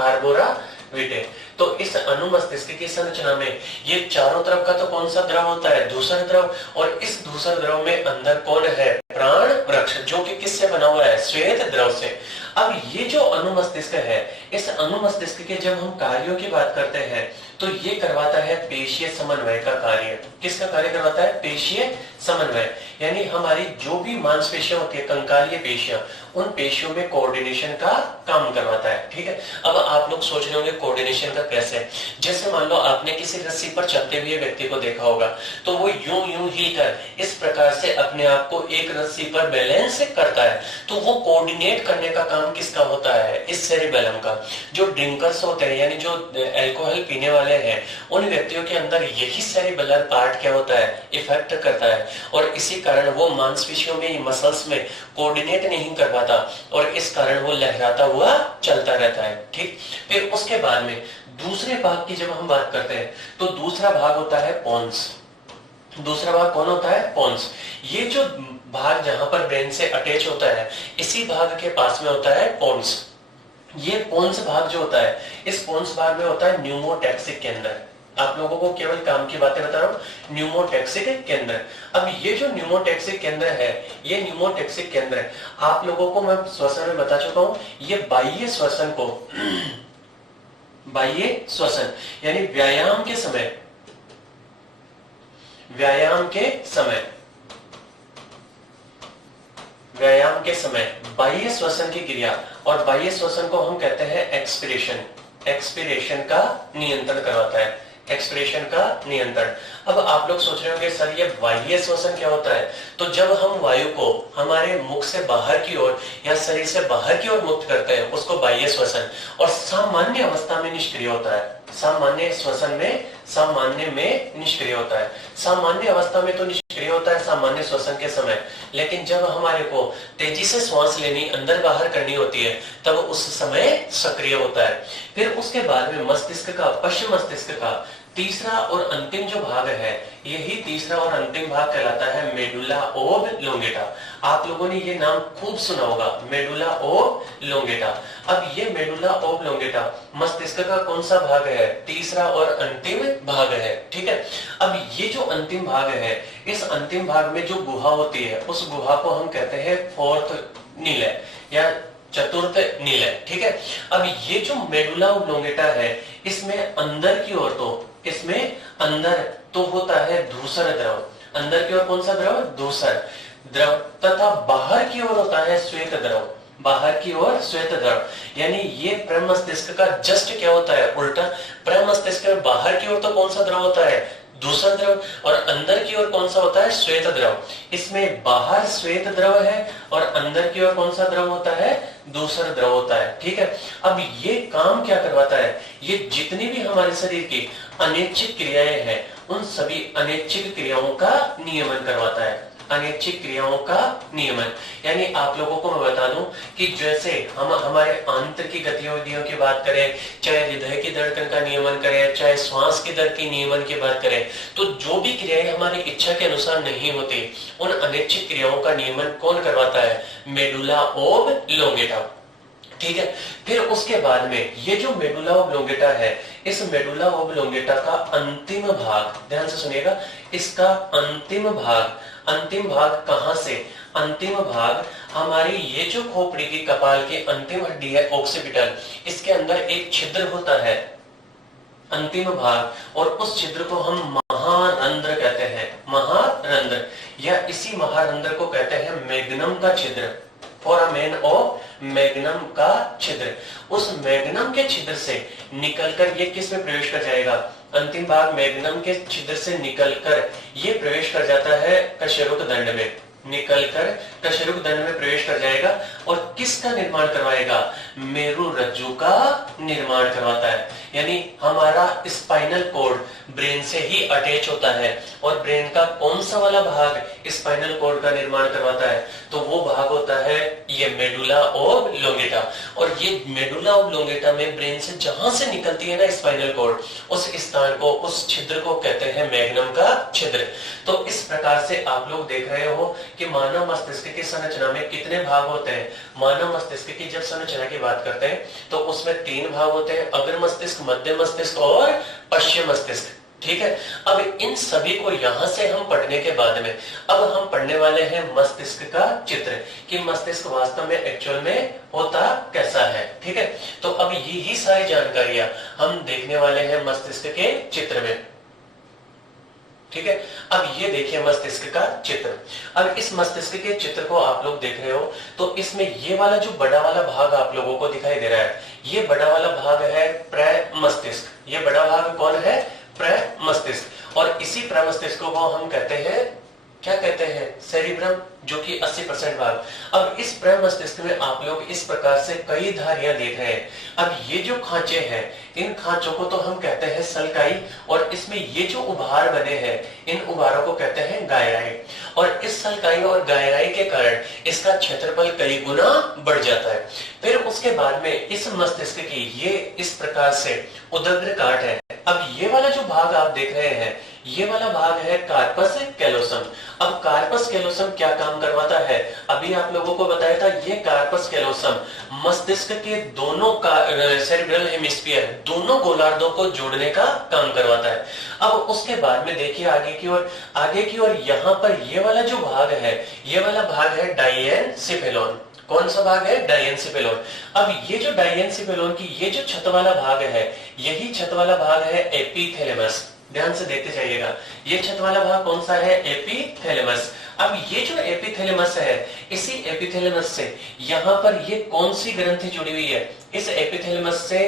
आर्बोरा विटे। तो इस अनुमस्तिष्क की संरचना में ये चारों तरफ का तो कौन सा द्रव होता है? धूसर द्रव। और इस धूसर द्रव में अंदर कौन है? प्राण वृक्ष, जो कि किससे बना हुआ है? श्वेत द्रव से। अब ये जो अनुमस्तिष्क है, इस अनुमस्तिष्क के जब हम कार्यों की बात करते हैं तो ये करवाता है पेशीय समन्वय का कार्य। किसका कार्य करवाता है? पेशीय समन्वय। यानी हमारी जो भी मांसपेशियां होती है, कंकालीय पेशियां, उन पेशियों में कोऑर्डिनेशन का काम करवाता है, ठीक है। अब आप लोग सोच रहे होंगे कोऑर्डिनेशन का कैसे? जैसे मान लो आपने किसी रस्सी पर चलते हुए व्यक्ति को देखा होगा, तो वो यूं ही कर इस प्रकार से अपने आप को एक रस्सी पर बैलेंस करता है। तो वो कोऑर्डिनेट करने का काम किसका होता है? इस सेरिबेलम का। जो ड्रिंकर्स होते हैं, यानी जो अल्कोहल पीने वाले हैं, उन व्यक्तियों के अंदर यही सेरिबेलर पार्ट क्या होता है? इफेक्ट करता है। और इसी कारण वो मांसपेशियों में, मसल्स में कोऑर्डिनेट नहीं कर पाता, और इस कारण वो लहराता हुआ चलता रहता है, ठीक। फिर उसके बाद में दूसरे भाग की जब हम बात करते हैं, तो दूसरा भाग होता है पोन्स। दूसरा भाग कौन होता है? पोन्स। ये जो भाग जहां पर ब्रेन से अटैच होता है, इसी भाग के पास में होता है पोन्स। ये पोन्स भाग जो होता है, इस पोन्स भाग में होता है न्यूमोटैक्सिक केंद्र। आप लोगों को केवल काम की बातें बता रहा हूं। न्यूमोटैक्सिक केंद्र। अब ये जो न्यूमोटैक्सिक केंद्र है, ये न्यूमोटैक्सिक केंद्र आप लोगों को मैं श्वसन में बता चुका हूं। ये बाह्य श्वसन को बाह्य श्वसन यानी व्यायाम के समय बाह्य श्वसन की क्रिया, और बाह्य श्वसन को हम कहते हैं एक्सपीरेशन का नियंत्रण करवाता है। एक्सप्रेशन का नियंत्रण। अब आप लोग सोच रहे होंगे सर ये बाह्य श्वसन क्या होता है? तो जब हम वायु को हमारे मुख से बाहर की ओर या शरीर से बाहर की ओर मुक्त करते हैं, उसको बाह्य श्वसन। और सामान्य अवस्था में निष्क्रिय होता है। सामान्य श्वसन में निष्क्रिय होता है। सामान्य अवस्था में तो निष्क्रिय होता है सामान्य श्वसन के समय, लेकिन जब हमारे को तेजी से श्वास लेनी, अंदर बाहर करनी होती है, तब उस समय सक्रिय होता है। फिर उसके बाद में मस्तिष्क का, पश्चिम मस्तिष्क का तीसरा और अंतिम जो भाग है, यही तीसरा और अंतिम भाग कहलाता है मेडुला ओब्लोंगेटा। आप लोगों ने ये नाम खूब सुना होगा, मेडुला ओब्लोंगेटा। अब ये मेडुला ओब्लोंगेटा मस्तिष्क का कौन सा भाग है? तीसरा और अंतिम भाग है, ठीक है। अब ये जो अंतिम भाग है, इस अंतिम भाग में जो गुहा होती है, उस गुहा को हम कहते हैं फोर्थ निलय या चतुर्थ निलय, ठीक है। अब ये जो मेडुला ओब्लोंगेटा है, इसमें अंदर की ओर तो होता है धूसर द्रव। अंदर की ओर कौन सा द्रव? धूसर द्रव। तथा बाहर की ओर होता है श्वेत द्रव। बाहर की ओर श्वेत द्रव। यानी ये प्रमस्तिष्क का जस्ट क्या होता है? उल्टा। प्रमस्तिष्क के बाहर की ओर तो कौन सा द्रव होता है? धूसर द्रव। और अंदर की ओर कौन सा होता है? श्वेत द्रव। इसमें बाहर श्वेत द्रव है और अंदर की ओर कौन सा द्रव होता है? धूसर द्रव होता है, ठीक है। अब ये काम क्या करवाता है? ये जितनी भी हमारे शरीर की अनैच्छिक क्रियाएं हैं, उन सभी अनैच्छिक क्रियाओं का नियमन करवाता है। अनैच्छिक क्रियाओं का नियमन। यानी आप लोगों को मैं बता दूं कि जैसे हम हमारे आंतर की गतिविधियों की बात करें, चाहे हृदय की धड़कन का नियमन करें, चाहे श्वास की दर की नियमन की बात करें, तो जो भी क्रियाएं हमारी इच्छा के अनुसार नहीं होती, उन अनैच्छिक क्रियाओं का नियमन कौन करवाता है? Medulla oblongata. ठीक है। फिर उसके बाद में ये जो मेडुला ऑब्लोंगेटा है, इस मेडुला ऑब्लोंगेटा का अंतिम भाग, ध्यान से सुनिएगा, इसका अंतिम भाग कहां से, अंतिम भाग हमारी ये जो खोपड़ी की कपाल की अंतिम हड्डी है ऑक्सीपिटल, इसके अंदर एक छिद्र होता है अंतिम भाग, और उस छिद्र को हम महारंध्र कहते हैं, महारंध्र, या इसी महारंध्र को कहते हैं मैग्नम का छिद्र, फोरामेन ऑफ मैग्नम का छिद्र। उस मैग्नम के छिद्र से निकलकर ये किस में प्रवेश कर जाएगा, अंतिम भाग मैग्नम के छिद्र से निकलकर ये प्रवेश कर जाता है कशेरुक दंड में, निकलकर कशेरुक दंड में प्रवेश कर जाएगा, और किसका निर्माण करवाएगा, मेरु रज्जु का निर्माण करवाता है। यानी हमारा स्पाइनल कॉर्ड ब्रेन से ही अटैच होता है, और ब्रेन का कौन सा वाला भाग स्पाइनल कॉर्ड का निर्माण करवाता है, तो वो भाग होता है ये मेडुला ऑब्लोंगेटा। और ये मेडुला ऑब्लोंगेटा में ब्रेन से जहां से निकलती है ना स्पाइनल कॉर्ड, उस स्थान को, उस छिद्र को कहते हैं मैग्नम का छिद्र। तो इस प्रकार से आप लोग देख रहे हो कि मानव मस्तिष्क की संरचना में कितने भाग होते हैं। मानव मस्तिष्क की जब संरचना की बात करते हैं तो उसमें 3 भाग होते हैं, अग्र मस्तिष्क, मध्य मस्तिष्क और पश्चिम मस्तिष्क। ठीक है। अब इन सभी को यहां से हम पढ़ने के बाद में अब हम पढ़ने वाले हैं मस्तिष्क का चित्र, कि मस्तिष्क वास्तव में एक्चुअल में होता कैसा है। ठीक है। तो अब यही सारी जानकारियां हम देखने वाले हैं मस्तिष्क के चित्र में। ठीक है। अब ये देखिए मस्तिष्क का चित्र। अब इस मस्तिष्क के चित्र को आप लोग देख रहे हो, तो इसमें ये वाला जो बड़ा वाला भाग आप लोगों को दिखाई दे रहा है, ये बड़ा वाला भाग है प्रमस्तिष्क। ये बड़ा भाग कौन है, प्रमस्तिष्क। और इसी प्रमस्तिष्क को हम कहते हैं, क्या कहते हैं, सेरिब्रम, जो कि 80% भाग। अब इस प्रमस्तिष्क में आप लोग इस प्रकार से कई धारियां देख रहे हैं। अब ये जो खांचे हैं, इन खांचों को तो हम कहते हैं सल्काई, और इसमें ये जो उभार बने हैं, इन उभारों को कहते हैं गायराई। और इस सल्काई और गायराई के कारण इसका क्षेत्रफल कई गुना बढ़ जाता है। फिर उसके बाद में इस मस्तिष्क की ये इस प्रकार से उदग्र काट है। अब ये वाला जो भाग आप देख रहे हैं, ये वाला भाग है कार्पस कैलोसम। अब कार्पस कैलोसम क्या काम करवाता है, अभी आप लोगों को बताया था, ये कार्पस कैलोसम मस्तिष्क के दोनों सेरिब्रल हेमिस्फीयर, दोनों गोलार्धों को जोड़ने का काम करवाता है। अब उसके बाद में देखिए आगे की ओर यहाँ पर ये वाला जो भाग है, ये वाला भाग है डाइएनसेफेलॉन। कौन सा भाग है, डाइएनसेफेलॉन। अब ये जो डाइएनसेफेलॉन की ये जो छत वाला भाग है, यही छत वाला भाग है एपिथैलेमस। ध्यान से देखते जाइएगा, ये छत वाला भाग कौन सा है, एपिथैलेमस। अब ये जो एपिथैलेमस है, इसी एपिथैलेमस से यहाँ पर ये कौन सी ग्रंथि जुड़ी हुई है, इस एपिथैलेमस से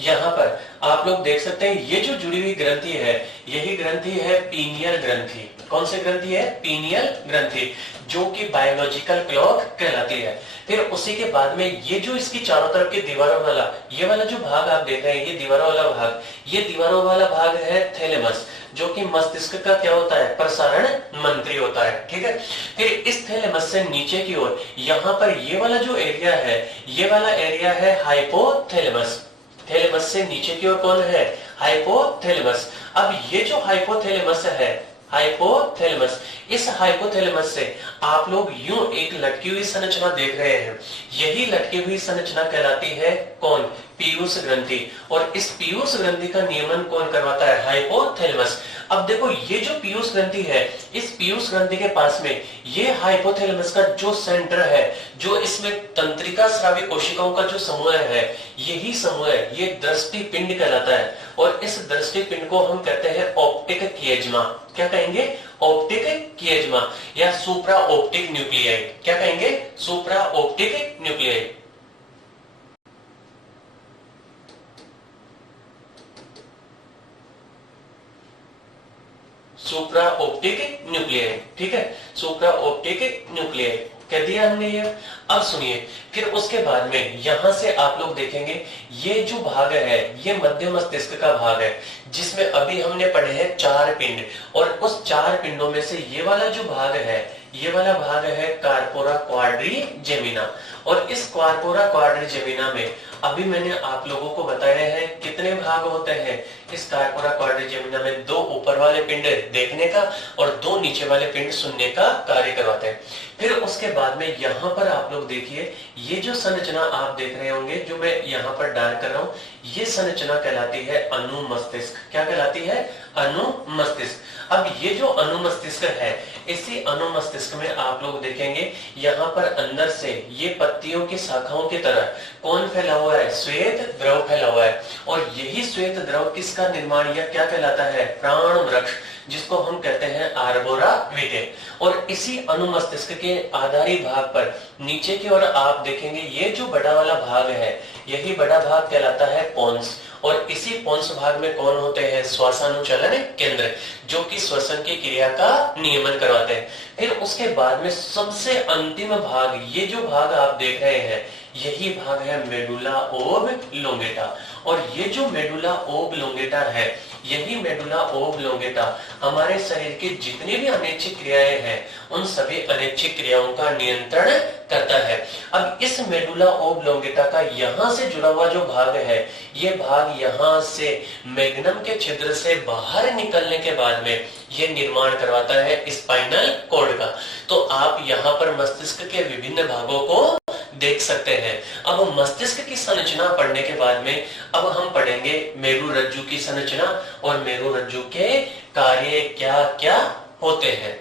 यहाँ पर आप लोग देख सकते हैं ये जो जुड़ी हुई ग्रंथि है, यही ग्रंथि है पीनियल ग्रंथि। कौन सी ग्रंथि है, पीनियल ग्रंथि, जो कि बायोलॉजिकल क्लॉक कहलाती है। फिर उसी के बाद में ये जो इसकी चारों तरफ के दीवारों वाला, ये वाला जो भाग आप देख रहे हैं, ये दीवारों वाला भाग, ये दीवारों वाला भाग है थैलेमस, जो कि मस्तिष्क का क्या होता है, प्रसारण मंत्री होता है। ठीक है। फिर इस थैलेमस से नीचे की ओर यहाँ पर ये वाला जो एरिया है, ये वाला एरिया है हाइपोथैलेमस। थैलेमस से नीचे की ओर कौन है, हाइपोथैलेमस। अब ये जो हाइपोथैलेमस है, हाइपोथैलेमस, इस हाइपोथैलेमस से आप लोग यूं एक लटकी हुई संरचना देख रहे हैं। यही लटकी हुई संरचना कहलाती है कौन, पीयूष ग्रंथि। और इस पीयूष ग्रंथि का नियमन कौन करवाता है, हाइपोथैलेमस। अब देखो ये जो पीयूष ग्रंथि है, इस पीयूष ग्रंथि के पास में ये हाइपोथैलेमस का जो सेंटर है, जो इसमें तंत्रिका स्रावी कोशिकाओं का जो समूह है, यही समूह ये दृष्टि पिंड कहलाता है। और इस दृष्टि पिंड को हम कहते हैं ऑप्टिक किएज्मा। क्या कहेंगे, ऑप्टिक किएज्मा, या सुप्रा ऑप्टिक न्यूक्लियाई। क्या कहेंगे, सुप्रा ऑप्टिक न्यूक्लियाई। सुप्रा ऑप्टिक न्यूक्लियाई। ठीक है, सुप्रा ऑप्टिक न्यूक्लियाई कह दिया हमने ये। अब सुनिए, फिर उसके बाद में यहां से आप लोग देखेंगे ये जो भाग है, ये मध्य मस्तिष्क का भाग है, जिसमें अभी हमने पढ़े हैं 4 पिंड। और उस 4 पिंडों में से ये वाला जो भाग है, ये वाला भाग है कार्पोरा क्वाड्रिजेमिना। और इस कार्पोरा क्वाड्रिजेमिना में अभी मैंने आप लोगों को बताया है कितने भाग होते हैं इस कार्पोरा क्वाड्रिजेमिना में, 2 ऊपर वाले पिंड देखने का और 2 नीचे वाले पिंड सुनने का कार्य करवाते हैं। फिर उसके बाद में यहाँ पर आप लोग देखिए, ये जो संरचना आप देख रहे होंगे जो मैं यहाँ पर डार्क कर रहा हूँ, ये संरचना कहलाती है अनुमस्तिष्क। क्या कहलाती है? अनुमस्तिष्क। अब ये जो अनुमस्तिष्क है, इसी अनुमस्तिष्क में आप लोग देखेंगे यहाँ पर अंदर से ये पत्तियों की शाखाओं की तरह कौन फैला हुआ है? श्वेत द्रव फैला हुआ है। और यही श्वेत द्रव किसका निर्माण या क्या कहलाता है? प्राण वृक्ष, जिसको हम कहते हैं आर्बोरा विटे। और इसी अनुमस्तिष्क के आधारी भाग पर नीचे की ओर आप देखेंगे ये जो बड़ा वाला भाग है, यही बड़ा भाग कहलाता है पोन्स। और इसी पोन्स भाग में कौन होते हैं? श्वसनानुचलन केंद्र, जो कि श्वसन की क्रिया का नियमन करवाते हैं। फिर उसके बाद में सबसे अंतिम भाग, ये जो भाग आप देख रहे हैं, यही भाग है मेडुला ओब्लोंगेटा। और ये जो मेडुला ओब्लोंगेटा है, यही मेडुला ओब्लोंगेटा हमारे शरीर की जितनी भी अनैच्छिक क्रियाएं हैं, उन सभी अनैच्छिक क्रियाओं का नियंत्रण करता है। अब इस मेडुला ओब्लोंगेटा का यहाँ से जुड़ा हुआ जो भाग है, ये भाग यहाँ से मैग्नम के छिद्र से बाहर निकलने के बाद में ये निर्माण करवाता है स्पाइनल कॉर्ड का। तो आप यहाँ पर मस्तिष्क के विभिन्न भागों को देख सकते हैं। अब मस्तिष्क की संरचना पढ़ने के बाद में अब हम पढ़ेंगे मेरुरज्जु की संरचना और मेरुरज्जु के कार्य क्या क्या होते हैं।